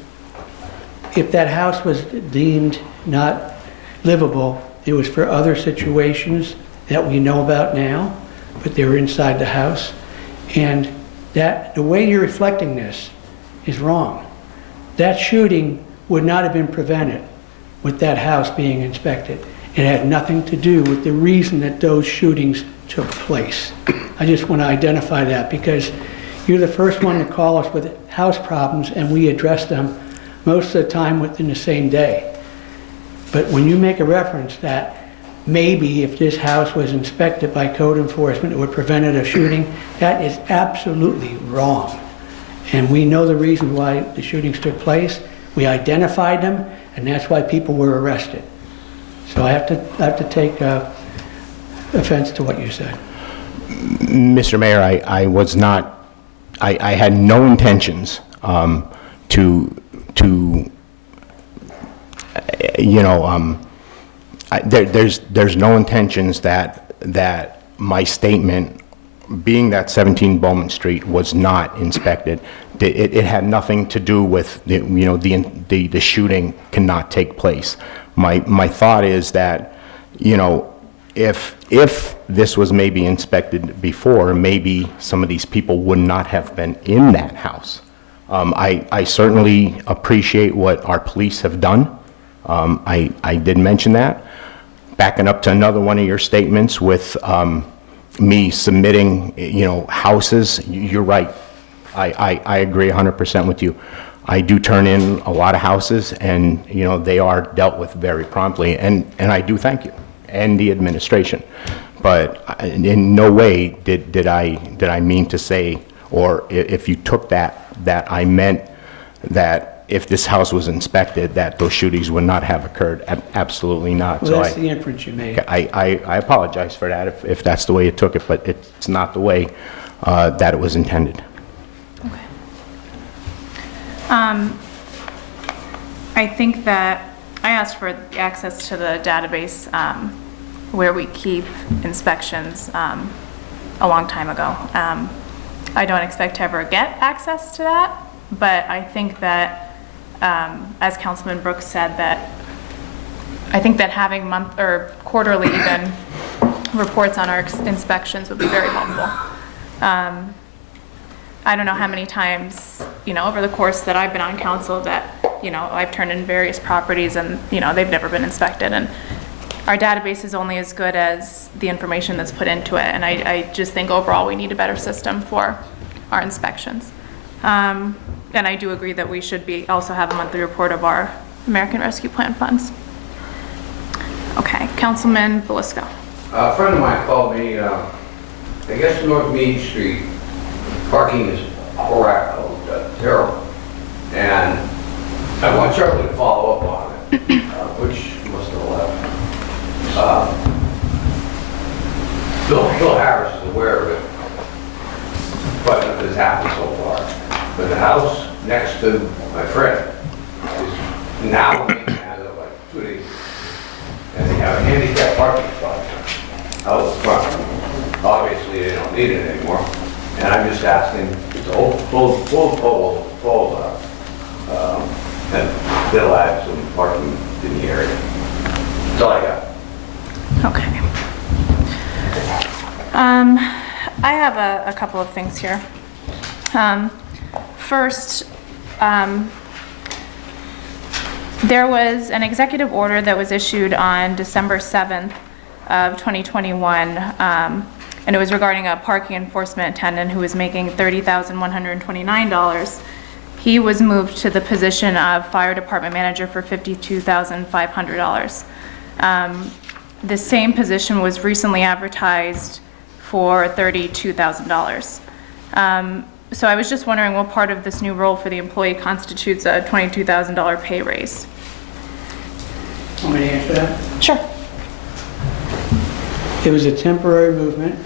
If that house was deemed not livable, it was for other situations that we know about now, but they were inside the house. And the way you're reflecting this is wrong. That shooting would not have been prevented with that house being inspected. It had nothing to do with the reason that those shootings took place. I just want to identify that because you're the first one to call us with house problems and we address them most of the time within the same day. But when you make a reference that maybe if this house was inspected by code enforcement, it would prevent a shooting, that is absolutely wrong. And we know the reason why the shootings took place. We identified them, and that's why people were arrested. So I have to take offense to what you said. Mr. Mayor, I was not, I had no intentions there's no intentions that my statement, being that 17 Bowman Street was not inspected, it had nothing to do with, the shooting cannot take place. My thought is that, if this was maybe inspected before, maybe some of these people would not have been in that house. I certainly appreciate what our police have done. I did mention that. Backing up to another one of your statements with me submitting, houses, you're right. I agree 100% with you. I do turn in a lot of houses, and they are dealt with very promptly, and I do thank you and the administration. But in no way did I mean to say, or if you took that I meant that if this house was inspected, that those shootings would not have occurred. Absolutely not. Well, that's the inference you made. I apologize for that if that's the way you took it, but it's not the way that it was intended. Okay. I think that I asked for access to the database where we keep inspections a long time ago. I don't expect to ever get access to that, but I think that, as Councilman Brooks said, that I think that having month or quarterly even reports on our inspections would be very helpful. I don't know how many times, over the course that I've been on council that, I've turned in various properties and, they've never been inspected. And our database is only as good as the information that's put into it. And I just think overall we need a better system for our inspections. And I do agree that we should also have a monthly report of our American Rescue Plan funds. Okay, Councilman Belisco. A friend of mine called me, I guess North Meade Street, parking is terrible. And I want Charlie to follow up on it, which must have left. Bill Harris is aware of it, but it has happened so far. But the house next to my friend is now as of like 2 days, and they have a handicap parking spot out front. Obviously, they don't need it anymore, and I'm just asking to full poles up, and they'll add some parking in the area. That's all I got. Okay. I have a couple of things here. First, there was an executive order that was issued on December 7th of 2021, and it was regarding a parking enforcement attendant who was making $30,129. He was moved to the position of fire department manager for $52,500. The same position was recently advertised for $32,000. So I was just wondering what part of this new role for the employee constitutes a $22,000 pay raise. Want me to answer that? Sure. It was a temporary movement,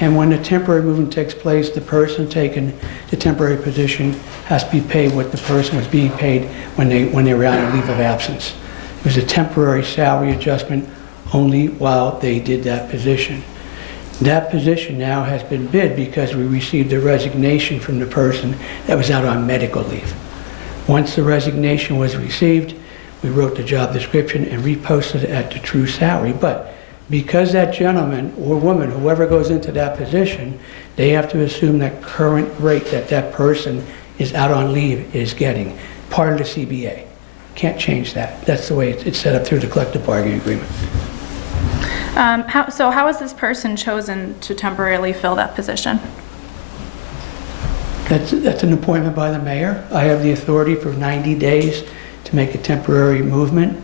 and when the temporary movement takes place, the person taking the temporary position has to be paid what the person was being paid when they were on a leave of absence. It was a temporary salary adjustment only while they did that position. That position now has been bid because we received a resignation from the person that was out on medical leave. Once the resignation was received, we wrote the job description and reposted it at the true salary. But because that gentleman or woman, whoever goes into that position, they have to assume that current rate that that person is out on leave is getting, part of the CBA. Can't change that. That's the way it's set up through the collective bargaining agreement. How is this person chosen to temporarily fill that position? That's an appointment by the mayor. I have the authority for 90 days to make a temporary movement,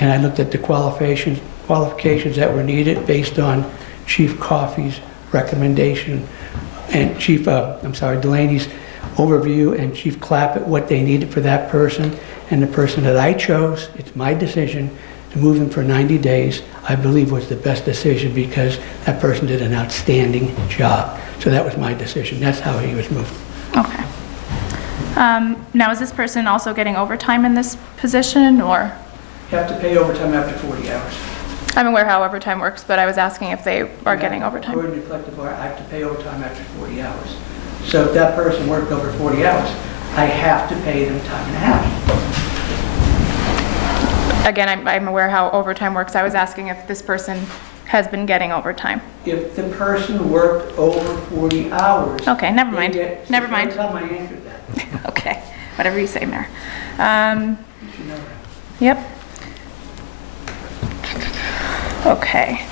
and I looked at the qualifications that were needed based on Chief Coffey's recommendation and Delaney's overview and Chief Clappett, what they needed for that person. And the person that I chose, it's my decision to move them for 90 days, I believe was the best decision because that person did an outstanding job. So that was my decision. That's how he was moved. Okay. Now, is this person also getting overtime in this position, or? You have to pay overtime after 40 hours. I'm aware how overtime works, but I was asking if they are getting overtime. According to collective bargaining, I have to pay overtime after 40 hours. So if that person worked over 40 hours, I have to pay them time and a half. Again, I'm aware how overtime works. I was asking if this person has been getting overtime. If the person worked over 40 hours. Okay, never mind. Never mind. That's how I answered that. Okay, whatever you say, Mayor. You should know that. Yep. Okay.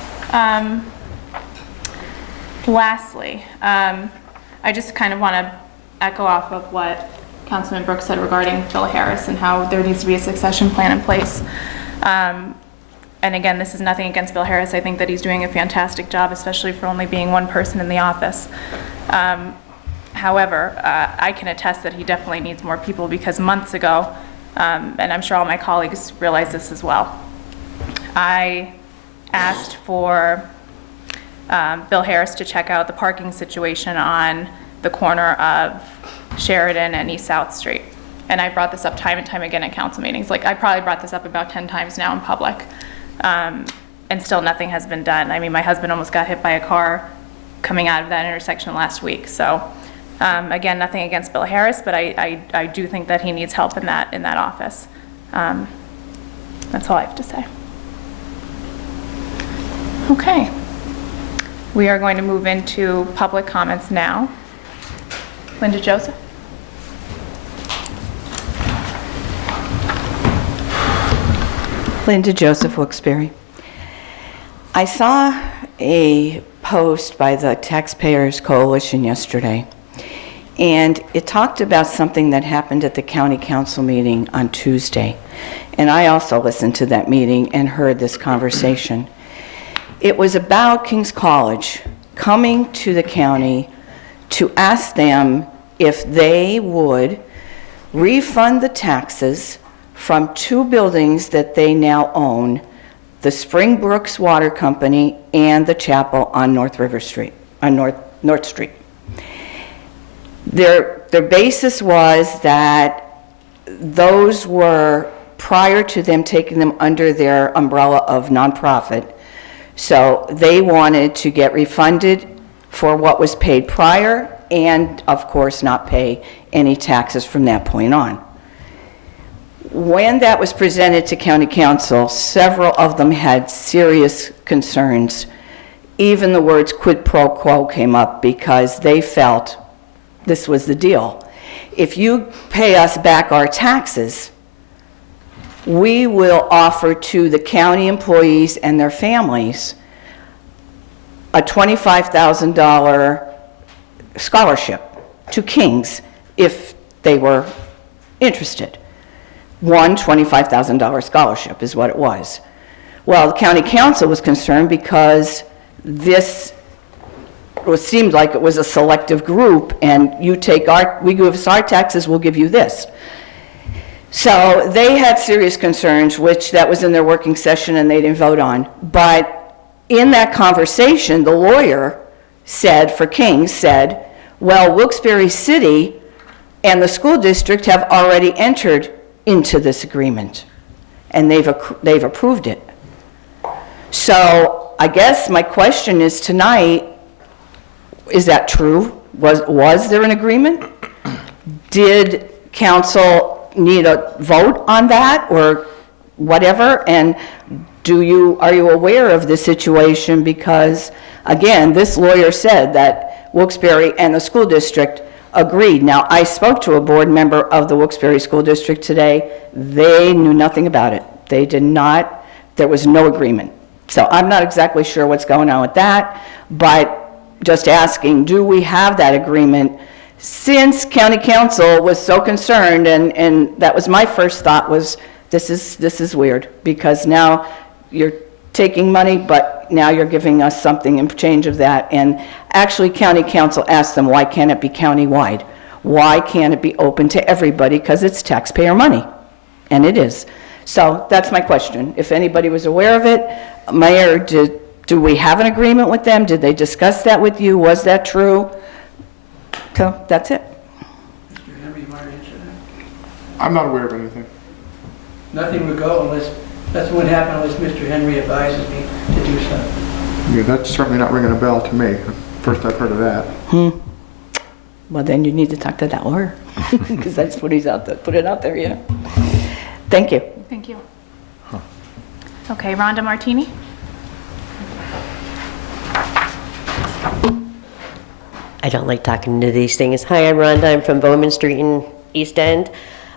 Lastly, I just kind of want to echo off of what Councilman Brooks said regarding Bill Harris and how there needs to be a succession plan in place. And again, this is nothing against Bill Harris. I think that he's doing a fantastic job, especially for only being one person in the office. However, I can attest that he definitely needs more people because months ago, and I'm sure all my colleagues realize this as well, I asked for Bill Harris to check out the parking situation on the corner of Sheridan and East South Street. And I brought this up time and time again at council meetings. Like, I probably brought this up about 10 times now in public. And still nothing has been done. I mean, my husband almost got hit by a car coming out of that intersection last week. So again, nothing against Bill Harris, but I do think that he needs help in that office. That's all I have to say. Okay. We are going to move into public comments now. Linda Joseph. Linda Joseph, Wilkes-Barre. I saw a post by the Taxpayers Coalition yesterday, and it talked about something that happened at the county council meeting on Tuesday. And I also listened to that meeting and heard this conversation. It was about King's College coming to the county to ask them if they would refund the taxes from two buildings that they now own, the Springbrooks Water Company and the chapel on North Street. Their basis was that those were prior to them taking them under their umbrella of nonprofit. So they wanted to get refunded for what was paid prior and, of course, not pay any taxes from that point on. When that was presented to county council, several of them had serious concerns. Even the words quid pro quo came up because they felt this was the deal. If you pay us back our taxes, we will offer to the county employees and their families a $25,000 scholarship to King's if they were interested. One $25,000 scholarship is what it was. Well, the county council was concerned because this seemed like it was a selective group, and we give us our taxes, we'll give you this. So they had serious concerns, which that was in their working session and they didn't vote on. But in that conversation, the lawyer for King's said, well, Wilkes-Barre City and the school district have already entered into this agreement, and they've approved it. So I guess my question is tonight, is that true? Was there an agreement? Did council need a vote on that or whatever? And are you aware of this situation? Because again, this lawyer said that Wilkes-Barre and the school district agreed. Now, I spoke to a board member of the Wilkes-Barre School District today. They knew nothing about it. They did not, there was no agreement. So I'm not exactly sure what's going on with that, but just asking, do we have that agreement? Since county council was so concerned, and that was my first thought was, this is weird, because now you're taking money, but now you're giving us something in exchange of that. And actually, county council asked them, why can't it be countywide? Why can't it be open to everybody? Because it's taxpayer money, and it is. So that's my question. If anybody was aware of it, Mayor, do we have an agreement with them? Did they discuss that with you? Was that true? So that's it. Mr. Henry, you want to answer that? I'm not aware of anything. Nothing would go unless, that's what happened unless Mr. Henry advises me to do so. Yeah, that's certainly not ringing a bell to me. First I've heard of that. Well, then you need to talk to that lawyer, because that's what he's out there, put it out there, yeah. Thank you. Thank you. Okay, Rhonda Martini? I don't like talking to these things. Hi, I'm Rhonda. I'm from Bowman Street in East End.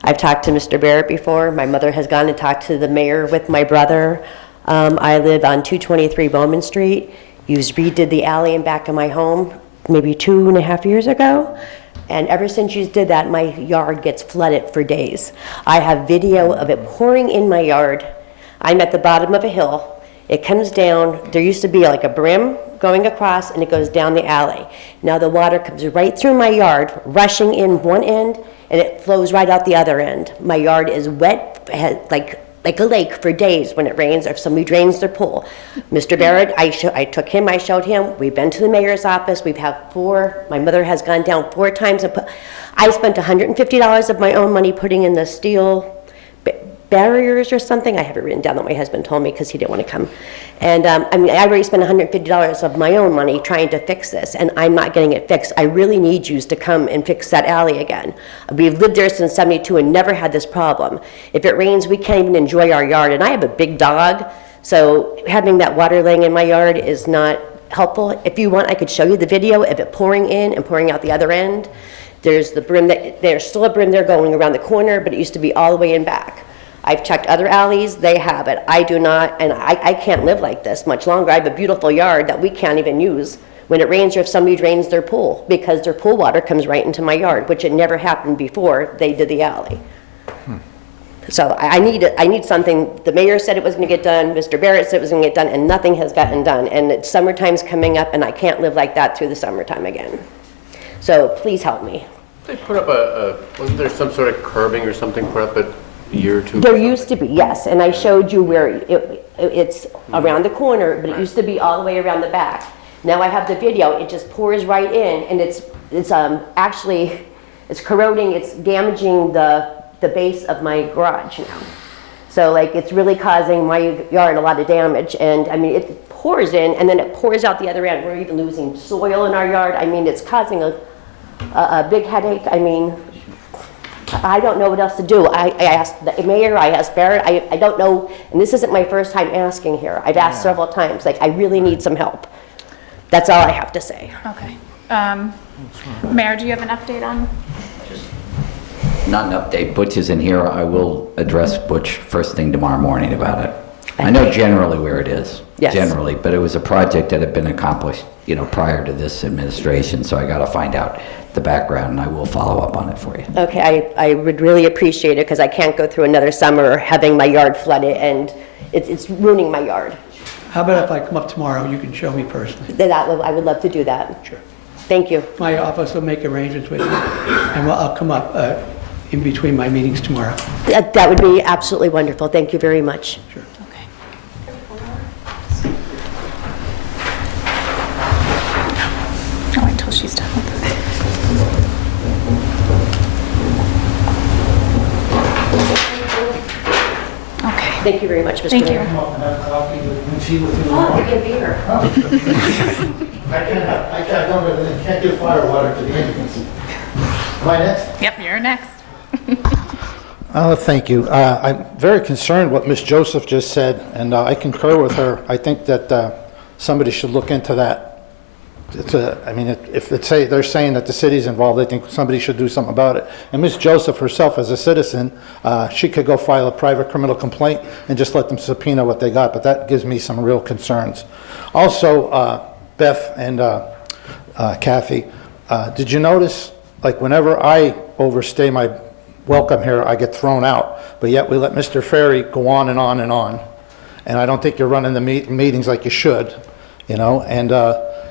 I've talked to Mr. Barrett before. My mother has gone and talked to the mayor with my brother. I live on 223 Bowman Street. You redid the alley in back of my home maybe 2.5 years ago. And ever since you did that, my yard gets flooded for days. I have video of it pouring in my yard. I'm at the bottom of a hill. It comes down, there used to be like a brim going across, and it goes down the alley. Now the water comes right through my yard, rushing in one end, and it flows right out the other end. My yard is wet, like a lake for days when it rains, or if somebody drains their pool. Mr. Barrett, I took him, I showed him. We've been to the mayor's office. We've had my mother has gone down 4 times. I spent $150 of my own money putting in the steel barriers or something. I have it written down that my husband told me because he didn't want to come. And I mean, I already spent $150 of my own money trying to fix this, and I'm not getting it fixed. I really need you to come and fix that alley again. We've lived there since '72 and never had this problem. If it rains, we can't even enjoy our yard, and I have a big dog, so having that water laying in my yard is not helpful. If you want, I could show you the video of it pouring in and pouring out the other end. There's the brim there's still a brim there going around the corner, but it used to be all the way in back. I've checked other alleys, they have it. I do not, and I can't live like this much longer. I have a beautiful yard that we can't even use when it rains or if somebody drains their pool, because their pool water comes right into my yard, which it never happened before they did the alley. So I need something. The mayor said it was going to get done, Mr. Barrett said it was going to get done, and nothing has gotten done. And it's summertime's coming up, and I can't live like that through the summertime again. So please help me. They put up wasn't there some sort of curbing or something put up a year or two? There used to be, yes, and I showed you where it's around the corner, but it used to be all the way around the back. Now I have the video, it just pours right in, and it's actually, it's corroding, it's damaging the base of my garage now. So like, it's really causing my yard a lot of damage, and I mean, it pours in, and then it pours out the other end. We're even losing soil in our yard. I mean, it's causing a big headache. I mean, I don't know what else to do. I asked the mayor, I asked Barrett, I don't know, and this isn't my first time asking here. I've asked several times, like, I really need some help. That's all I have to say. Okay. Mayor, do you have an update on? Not an update. Butch is in here. I will address Butch first thing tomorrow morning about it. I know generally where it is. Yes. Generally, but it was a project that had been accomplished, prior to this administration, so I got to find out the background, and I will follow up on it for you. Okay, I would really appreciate it, because I can't go through another summer having my yard flooded, and it's ruining my yard. How about if I come up tomorrow, you can show me personally? I would love to do that. Sure. Thank you. My office will make arrangements with you, and I'll come up in between my meetings tomorrow. That would be absolutely wonderful. Thank you very much. Sure. Okay. I'll wait until she's done with this. Okay. Thank you very much, Mr. Thank Mayor. you. Come up and have coffee with tea with you. Oh, we can be here. I can't do fire water to the Indians. Am I next? Yep, you're next. Thank you. I'm very concerned what Ms. Joseph just said, and I concur with her. I think that somebody should look into that I mean, if they're saying that the city's involved, I think somebody should do something about it. And Ms. Joseph herself, as a citizen, she could go file a private criminal complaint and just let them subpoena what they got, but that gives me some real concerns. Also, Beth and Kathy, did you notice, like, whenever I overstay my welcome here, I get thrown out, but yet we let Mr. Ferry go on and on and on, and I don't think you're running the meetings like you should, you know, and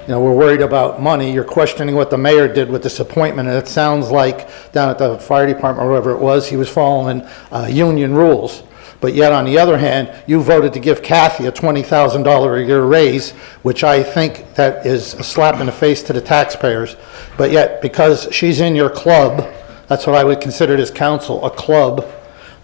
we're worried about money. You're questioning what the mayor did with this appointment, and it sounds like down at the fire department or wherever it was, he was following union rules. But yet, on the other hand, you voted to give Kathy a $20,000 a year raise, which I think that is a slap in the face to the taxpayers. But yet, because she's in your club, that's what I would consider this council, a club,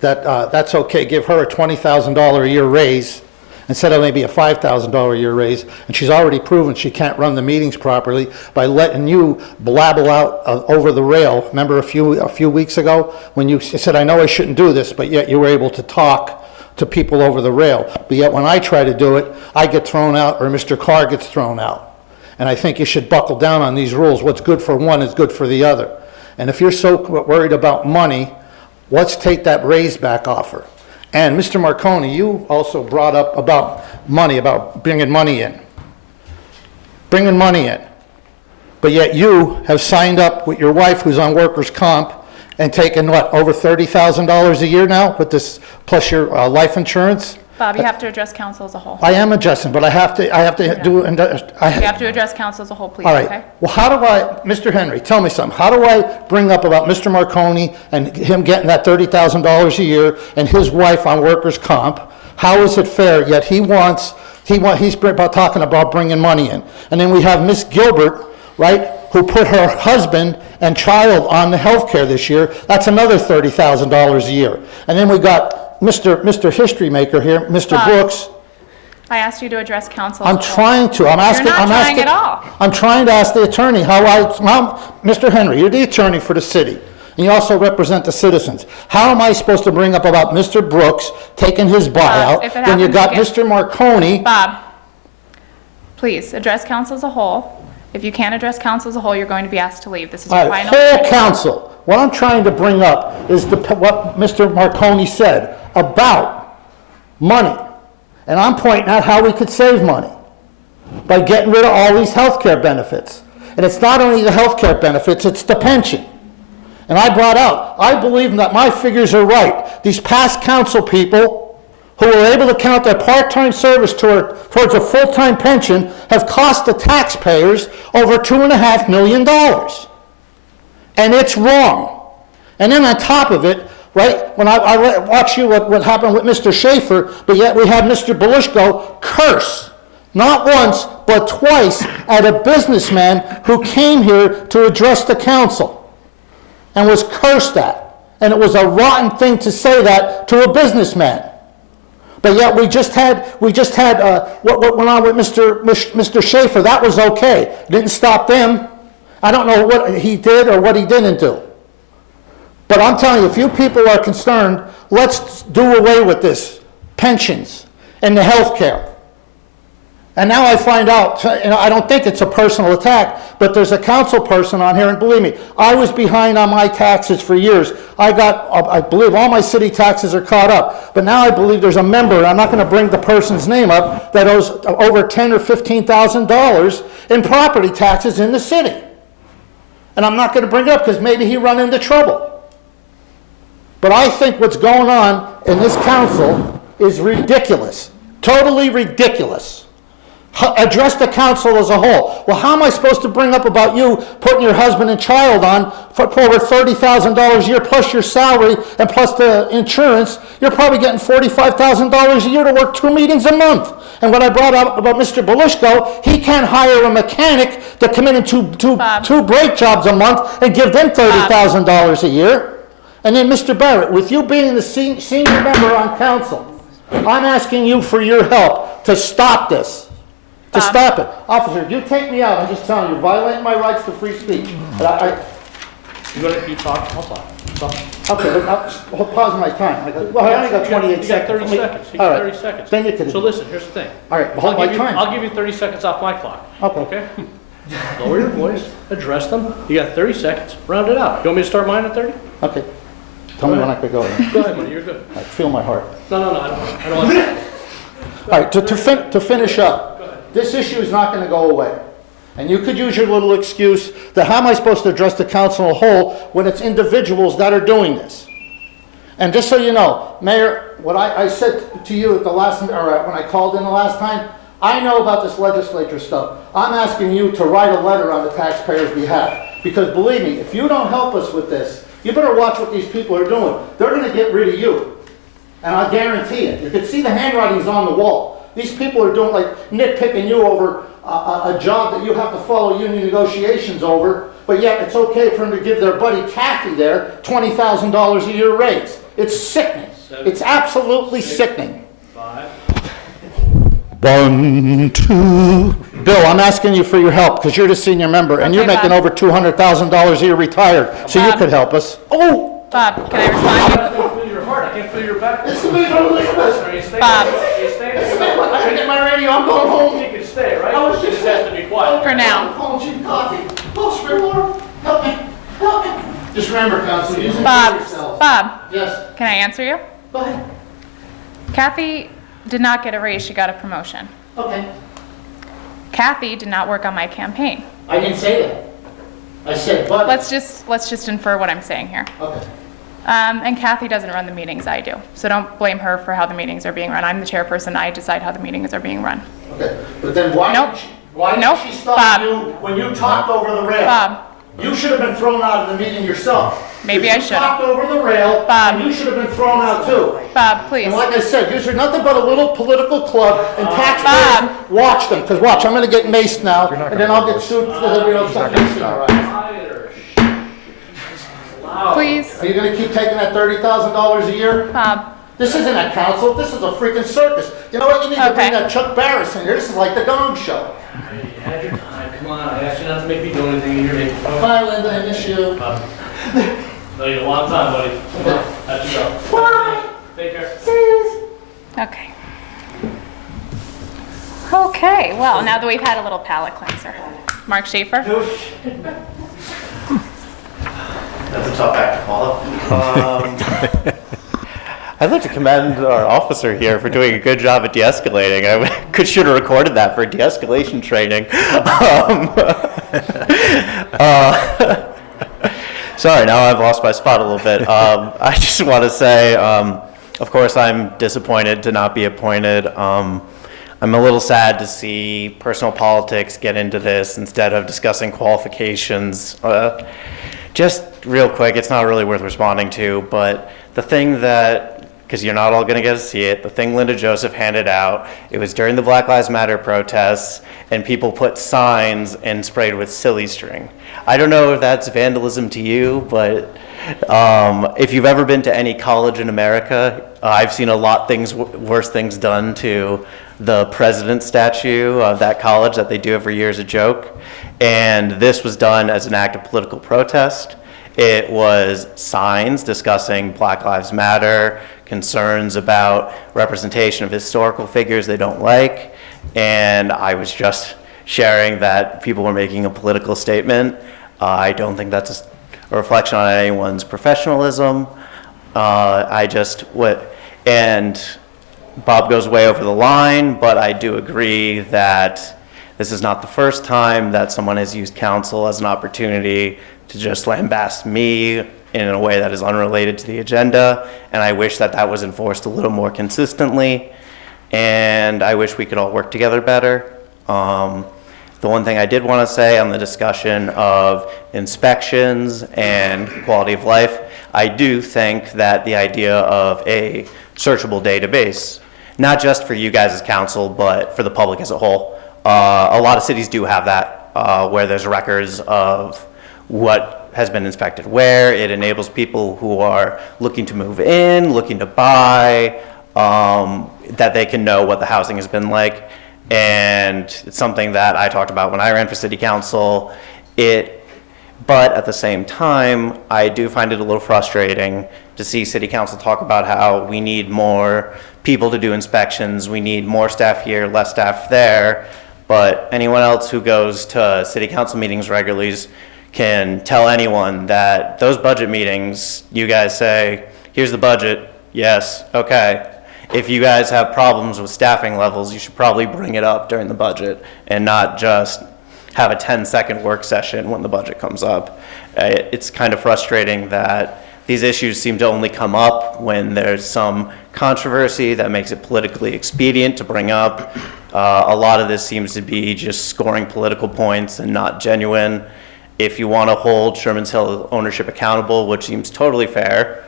that's okay. Give her a $20,000 a year raise instead of maybe a $5,000 a year raise. And she's already proven she can't run the meetings properly by letting you blabble out over the rail. Remember a few weeks ago when you said, I know I shouldn't do this, but yet you were able to talk to people over the rail. But yet when I try to do it, I get thrown out or Mr. Carr gets thrown out. And I think you should buckle down on these rules. What's good for one is good for the other. And if you're so worried about money, let's take that raise back off her. And Mr. Marconi, you also brought up about money, about bringing money in. Bringing money in. But yet you have signed up with your wife who's on workers' comp and taken, what, over $30,000 a year now with this, plus your life insurance? Bob, you have to address council as a whole. I am addressing, but I have to do, You have to address council as a whole, please, all right. okay? Well, how do I, Mr. Henry, tell me something. How do I bring up about Mr. Marconi and him getting that $30,000 a year and his wife on workers' comp? How is it fair? Yet he's about talking about bringing money in. And then we have Miss Gilbert, right, who put her husband and child on the health care this year. That's another $30,000 a year. And then we got Mr. History Maker here, Mr. Bob, Brooks. I asked you to address council. I'm trying to. I'm asking. You're not trying at all. I'm trying to ask the attorney Mr. Henry, you're the attorney for the city, and you also represent the citizens. How am I supposed to bring up about Mr. Brooks taking his buyout when you got Mr. Marconi? Bob, please address council as a whole. If you can't address council as a whole, you're going to be asked to leave. This is your final. Whole council. What I'm trying to bring up is what Mr. Marconi said about money. And I'm pointing out how we could save money by getting rid of all these health care benefits. And it's not only the health care benefits, it's the pension. And I brought out, I believe that my figures are right. These past council people who were able to count their part-time service towards a full-time pension have cost the taxpayers over $2.5 million. And it's wrong. And then on top of it, right, when I watch you what happened with Mr. Shaffer, but yet we have Mr. Belushko curse, not once, but twice, at a businessman who came here to address the council and was cursed at. And it was a rotten thing to say that to a businessman. But yet we just had what went on with Mr. Shaffer. That was okay. Didn't stop them. I don't know what he did or what he didn't do. But I'm telling you, if you people are concerned, let's do away with this pensions and the health care. And now I find out, I don't think it's a personal attack, but there's a council person on here, and believe me, I was behind on my taxes for years. I believe all my city taxes are caught up, but now I believe there's a member, and I'm not going to bring the person's name up, that owes over $10,000 or $15,000 in property taxes in the city. And I'm not going to bring it up because maybe he run into trouble. But I think what's going on in this council is ridiculous, totally ridiculous. Address the council as a whole. Well, how am I supposed to bring up about you putting your husband and child on for over $30,000 a year plus your salary and plus the insurance? You're probably getting $45,000 a year to work 2 meetings a month. And what I brought up about Mr. Belushko, he can't hire a mechanic to come in and two brake jobs a month and give them $30,000 a year. And then Mr. Barrett, with you being the senior member on council, I'm asking you for your help to stop this. To stop it. Officer, you take me out. I'm just telling you, you're violating my rights to free speech. You talk, I'll talk. Okay, but I'll pause my time. I only got 28 seconds. You got 30 seconds. You got 30 seconds. Then you can. So listen, here's the thing. All right, hold my time. I'll give you 30 seconds off my clock. Okay. Lower your voice, address them. You got 30 seconds, round it out. You want me to start mine at 30? Okay. Tell me when I could go. Go ahead, buddy, you're good. I feel my heart. No, I don't want to. All right, to finish up, this issue is not going to go away. And you could use your little excuse that how am I supposed to address the council as a whole when it's individuals that are doing this? And just so you know, Mayor, what I said to you at the last, or when I called in the last time, I know about this legislature stuff. I'm asking you to write a letter on the taxpayers' behalf. Because believe me, if you don't help us with this, you better watch what these people are doing. They're going to get rid of you. And I guarantee it. You can see the handwritings on the wall. These people are doing like nitpicking you over a job that you have to follow union negotiations over, but yet it's okay for them to give their buddy Kathy there $20,000 a year raise. It's sickening. It's absolutely sickening. 5. 1, 2. Bill, I'm asking you for your help because you're the senior member and you're making over $200,000 a year retired, so you could help us. Oh! Bob, can I respond? I can't feel your heart, I can't feel your back. It's the big one. Bob. You stay It's the big one. I gotta get my radio. I'm going home. You can stay, right? I was She just has to be quiet. For now. I'm calling cheap coffee. Oh, Scribbler, help me. Help me. Just remember, Council, use it for Bob, yourself. Bob, Yes. can I answer you? Go ahead. Kathy did not get a raise, she got a promotion. Okay. Kathy did not work on my campaign. I didn't say that. I said, but. Let's just infer what I'm saying here. Okay. And Kathy doesn't run the meetings, I do. So don't blame her for how the meetings are being run. I'm the chairperson, I decide how the meetings are being run. Okay. But then why Nope. didn't she stop Bob. you when you talked over the rail? Bob. You should have been thrown out of the meeting yourself. Maybe I You should have. talked over the rail, Bob. and you should have been thrown out too. Bob, please. And like I said, these are nothing but a little political club, and taxpayers watch them. Because watch, I'm going to get maced now, and then I'll get sued for the real stuff. Please. Are you going to keep taking that $30,000 a year? Bob. This isn't a council. This is a freaking circus. You know what? You need to bring Okay. that Chuck Barris in here. This is like the Gong Show. You had your time, come on, I asked you not to make me do anything in your name. Bye, Linda. I miss you. No, you had a long time, buddy. Come on, have to go. Bye. Take care. Okay. Okay, well, now that we've had a little palate cleanser. Mark Shaffer? That's a tough act to follow. I'd like to commend our officer here for doing a good job at de-escalating. I should have recorded that for de-escalation training. Sorry, now I've lost my spot a little bit. I just want to say, of course, I'm disappointed to not be appointed. I'm a little sad to see personal politics get into this instead of discussing qualifications. Just real quick, it's not really worth responding to, but the thing that, because you're not all going to get to see it, the thing Linda Joseph handed out, it was during the Black Lives Matter protests, and people put signs and sprayed with silly string. I don't know if that's vandalism to you, but if you've ever been to any college in America, I've seen a lot worse things done to the president's statue of that college that they do every year as a joke. And this was done as an act of political protest. It was signs discussing Black Lives Matter, concerns about representation of historical figures they don't like, and I was just sharing that people were making a political statement. I don't think that's a reflection on anyone's professionalism. And Bob goes way over the line, but I do agree that this is not the first time that someone has used council as an opportunity to just lambast me in a way that is unrelated to the agenda, and I wish that that was enforced a little more consistently, and I wish we could all work together better. The one thing I did want to say on the discussion of inspections and quality of life, I do think that the idea of a searchable database, not just for you guys as council, but for the public as a whole. A lot of cities do have that, where there's records of what has been inspected where. It enables people who are looking to move in, looking to buy, that they can know what the housing has been like. And it's something that I talked about when I ran for city council. But at the same time, I do find it a little frustrating to see city council talk about how we need more people to do inspections, we need more staff here, less staff there, but anyone else who goes to city council meetings regularly can tell anyone that those budget meetings, you guys say, here's the budget, yes, okay. If you guys have problems with staffing levels, you should probably bring it up during the budget and not just have a 10-second work session when the budget comes up. It's kind of frustrating that these issues seem to only come up when there's some controversy that makes it politically expedient to bring up. A lot of this seems to be just scoring political points and not genuine. If you want to hold Sherman's Hill ownership accountable, which seems totally fair,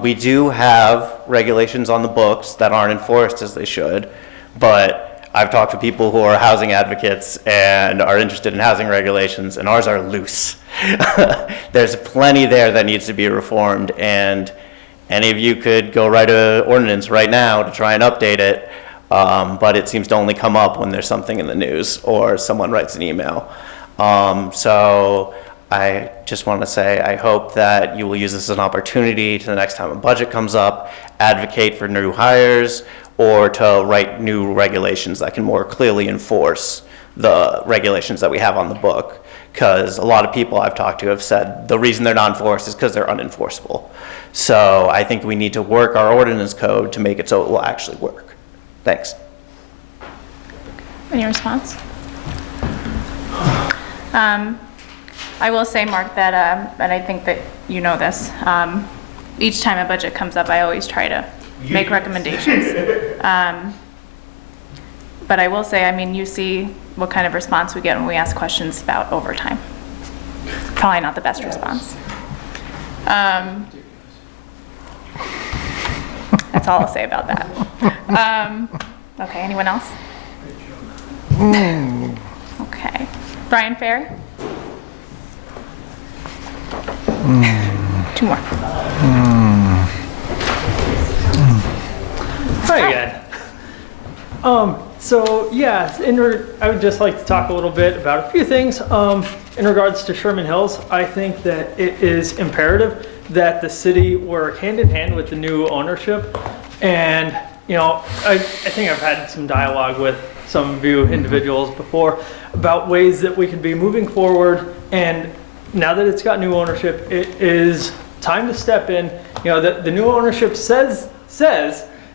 we do have regulations on the books that aren't enforced as they should, but I've talked to people who are housing advocates and are interested in housing regulations, and ours are loose. There's plenty there that needs to be reformed, and any of you could go write an ordinance right now to try and update it, but it seems to only come up when there's something in the news or someone writes an email. So I just want to say I hope that you will use this as an opportunity to the next time a budget comes up, advocate for new hires, or to write new regulations that can more clearly enforce the regulations that we have on the book. Because a lot of people I've talked to have said the reason they're not enforced is because they're unenforceable. So I think we need to work our ordinance code to make it so it will actually work. Thanks. Any response? I will say, Mark, that, and I think that you know this, each time a budget comes up, I always try to make recommendations. But I will say, I mean, you see what kind of response we get when we ask questions about overtime. Probably not the best response. That's all I'll say about that. Okay, anyone else? Okay. Brian Fair? Two more. Hi again. So yeah, I would just like to talk a little bit about a few things. In regards to Sherman Hills, I think that it is imperative that the city work hand in hand with the new ownership. And, you know, I think I've had some dialogue with some of you individuals before about ways that we could be moving forward. And now that it's got new ownership, it is time to step in. You know, the new ownership says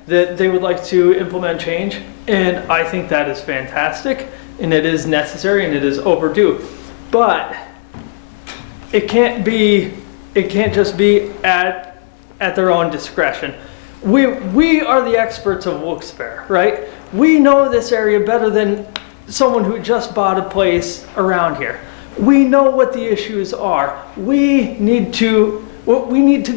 that they would like to implement change, and I think that is fantastic, and it is necessary, and it is overdue. But it can't just be at their own discretion. We are the experts of Wilkes-Barre, right? We know this area better than someone who just bought a place around here. We know what the issues are. We need to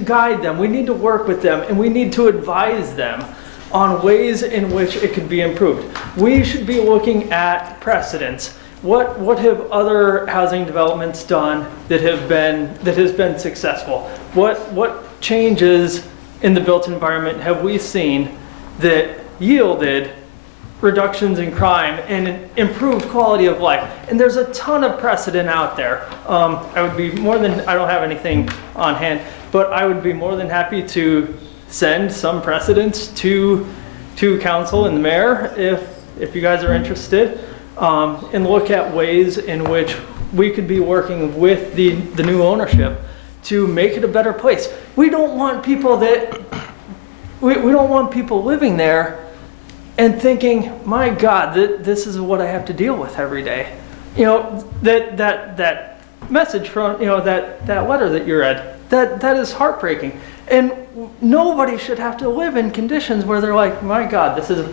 guide them, we need to work with them, and we need to advise them on ways in which it could be improved. We should be looking at precedents. What have other housing developments done that has been successful? What changes in the built environment have we seen that yielded reductions in crime and improved quality of life? And there's a ton of precedent out there. I don't have anything on hand, but I would be more than happy to send some precedents to council and the mayor if you guys are interested, and look at ways in which we could be working with the new ownership to make it a better place. We don't want people living there and thinking, my God, this is what I have to deal with every day. You know, that message from, you know, that letter that you read, that is heartbreaking. And nobody should have to live in conditions where they're like, my God, this is,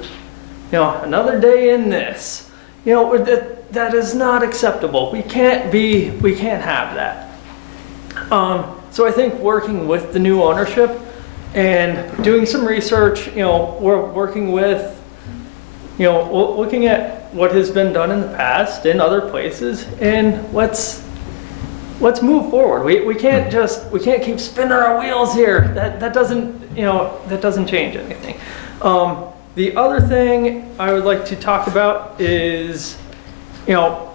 you know, another day in this. You know, that is not acceptable. We can't have that. So I think working with the new ownership and doing some research, you know, we're working with, you know, looking at what has been done in the past in other places, and let's move forward. We can't keep spinning our wheels here. That doesn't change anything. The other thing I would like to talk about is, you know,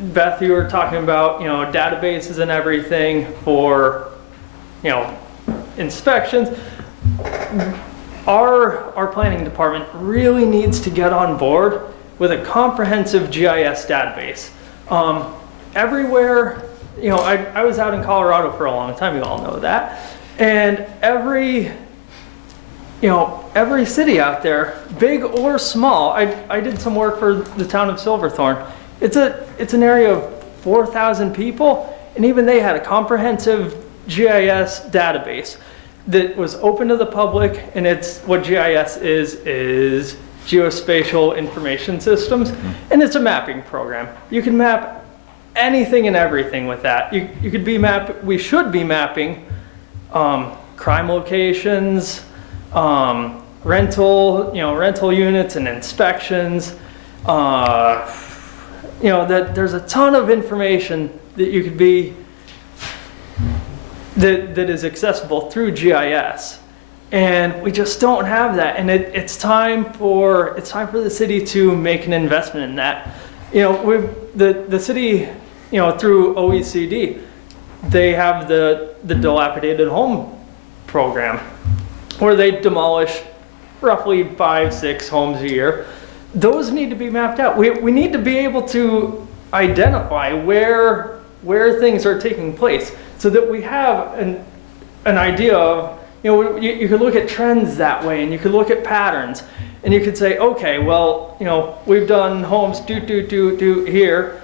Beth, you were talking about, you know, databases and everything for, you know, inspections. Our planning department really needs to get on board with a comprehensive GIS database. Everywhere, you know, I was out in Colorado for a long time, you all know that, and every city out there, big or small, I did some work for the town of Silverthorne. It's an area of 4,000 people, and even they had a comprehensive GIS database that was open to the public, and it's what GIS is geospatial information systems, and it's a mapping program. You can map anything and everything with that. You could be we should be mapping crime locations, rental units and inspections. There's a ton of information that you could be that is accessible through GIS, and we just don't have that. And it's time for the city to make an investment in that. The city, through OECD, they have the dilapidated home program, where they demolish roughly 5-6 homes a year. Those need to be mapped out. We need to be able to identify where things are taking place, so that we have an idea of, you could look at trends that way, and you could look at patterns, and you could say, okay, well, we've done homes do here,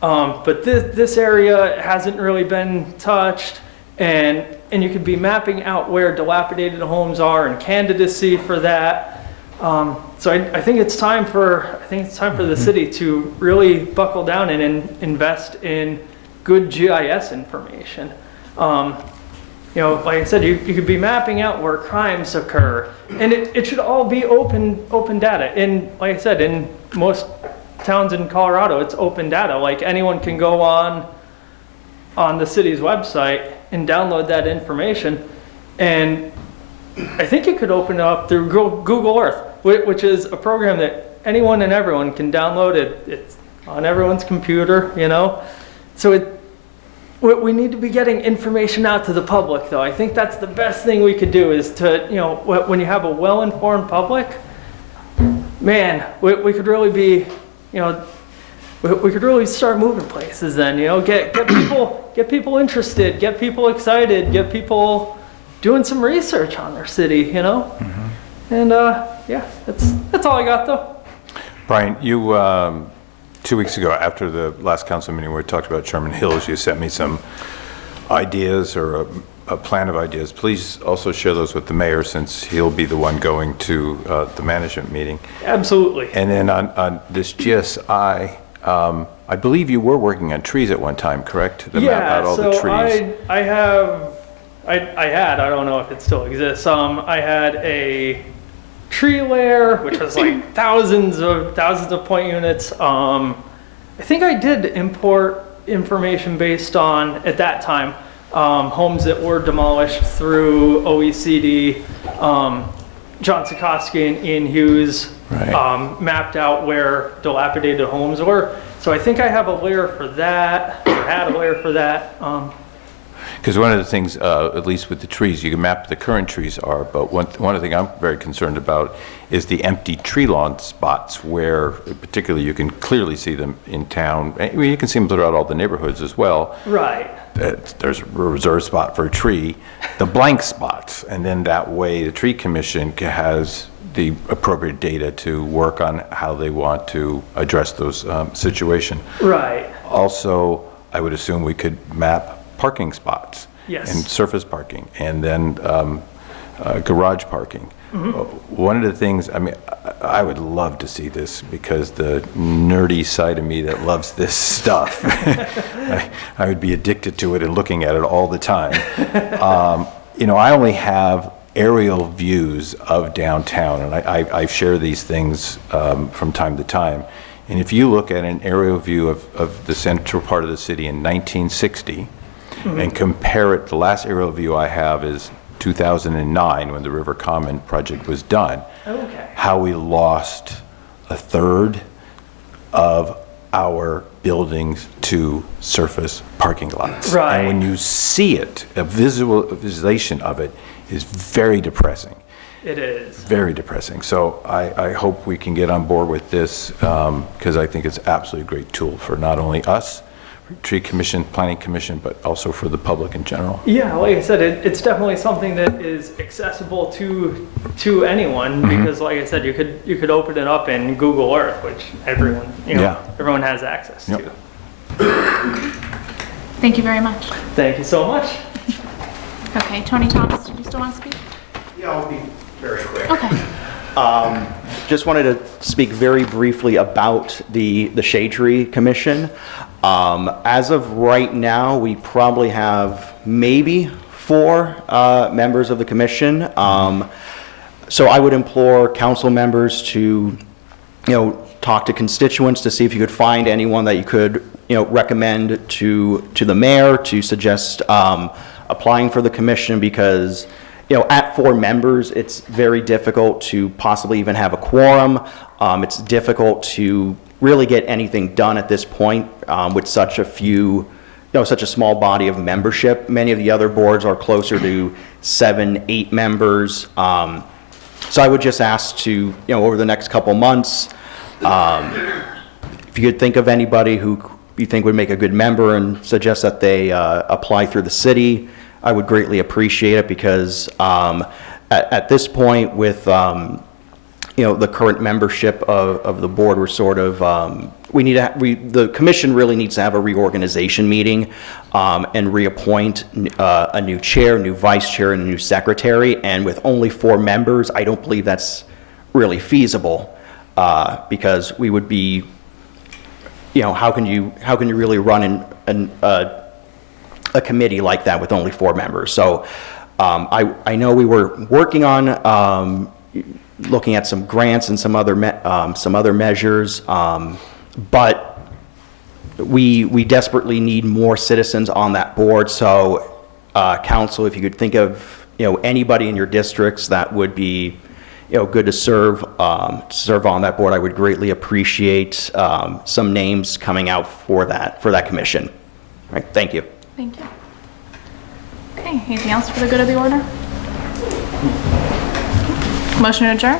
but this area hasn't really been touched, and you could be mapping out where dilapidated homes are and candidacy for that. So I think it's time for the city to really buckle down and invest in good GIS information. Like I said, you could be mapping out where crimes occur, and it should all be open data. And like I said, in most towns in Colorado, it's open data. Like, anyone can go on the city's website and download that information. And I think you could open it up through Google Earth, which is a program that anyone and everyone can download. It's on everyone's computer, So we need to be getting information out to the public, though. I think that's the best thing we could do, is to, when you have a well-informed public, man, we could really be, we could really start moving places then, get people interested, get people excited, get people doing some research on their city, And yeah, that's all I got, though. Brian, you 2 weeks ago, after the last council meeting where we talked about Sherman Hills, you sent me some ideas, or a plan of ideas. Please also share those with the mayor, since he'll be the one going to the management meeting. Absolutely. And then on this GSI, I believe you were working on trees at one time, correct? To map out all the trees. I don't know if it still exists. I had a tree layer, which was like thousands of point units. I think I did import information based on, at that time, homes that were demolished through OECD. John Sikorsky and Ian Hughes mapped out where dilapidated homes were. So I think I have a layer for that, or had a layer for that. Because one of the things, at least with the trees, you can map the current trees are, but one of the things I'm very concerned about is the empty tree lawn spots, where particularly you can clearly see them in town. I mean, you can see them throughout all the neighborhoods as well. Right. There's a reserved spot for a tree, the blank spots, and then that way the tree commission has the appropriate data to work on how they want to address those situations. Right. Also, I would assume we could map parking spots. Yes. And surface parking, and then garage parking. One of the things, I mean, I would love to see this, because the nerdy side of me that loves this stuff, I would be addicted to it and looking at it all the time. I only have aerial views of downtown, and I share these things from time to time. And if you look at an aerial view of the central part of the city in 1960, and compare it, the last aerial view I have is 2009, when the River Common project was done. Okay. How we lost a third of our buildings to surface parking lots. Right. And when you see it, a visualization of it is very depressing. It is. Very depressing. So I hope we can get on board with this because I think it's absolutely a great tool for not only us, Tree Commission, Planning Commission, but also for the public in general. Yeah, like I said, it's definitely something that is accessible to anyone because, like I said, you could open it up in Google Earth, which everyone everyone has access to. Thank you very much. Thank you so much. Okay, Tony Thomas, did you still want to speak? Yeah, I'll be very quick. Okay. Just wanted to speak very briefly about the Shade Tree Commission. As of right now, we probably have maybe 4 members of the commission. So I would implore council members to, talk to constituents to see if you could find anyone that you could, recommend to the mayor to suggest applying for the commission because, at 4 members, it's very difficult to possibly even have a quorum. It's difficult to really get anything done at this point with such a few, such a small body of membership. Many of the other boards are closer to 7, 8 members. So I would just ask to, over the next couple months, if you could think of anybody who you think would make a good member and suggest that they apply through the city, I would greatly appreciate it because at this point with the current membership of the board, we're sort of, the commission really needs to have a reorganization meeting and reappoint a new chair, new vice chair, and a new secretary. And with only 4 members, I don't believe that's really feasible because we would be, how can you really run a committee like that with only 4 members? So I know we were working on looking at some grants and some other measures, but we desperately need more citizens on that board. So, council, if you could think of anybody in your districts that would be good to serve on that board, I would greatly appreciate some names coming out for that commission. All right, thank you. Thank you. Okay, anything else for the good of the order? Motion to adjourn?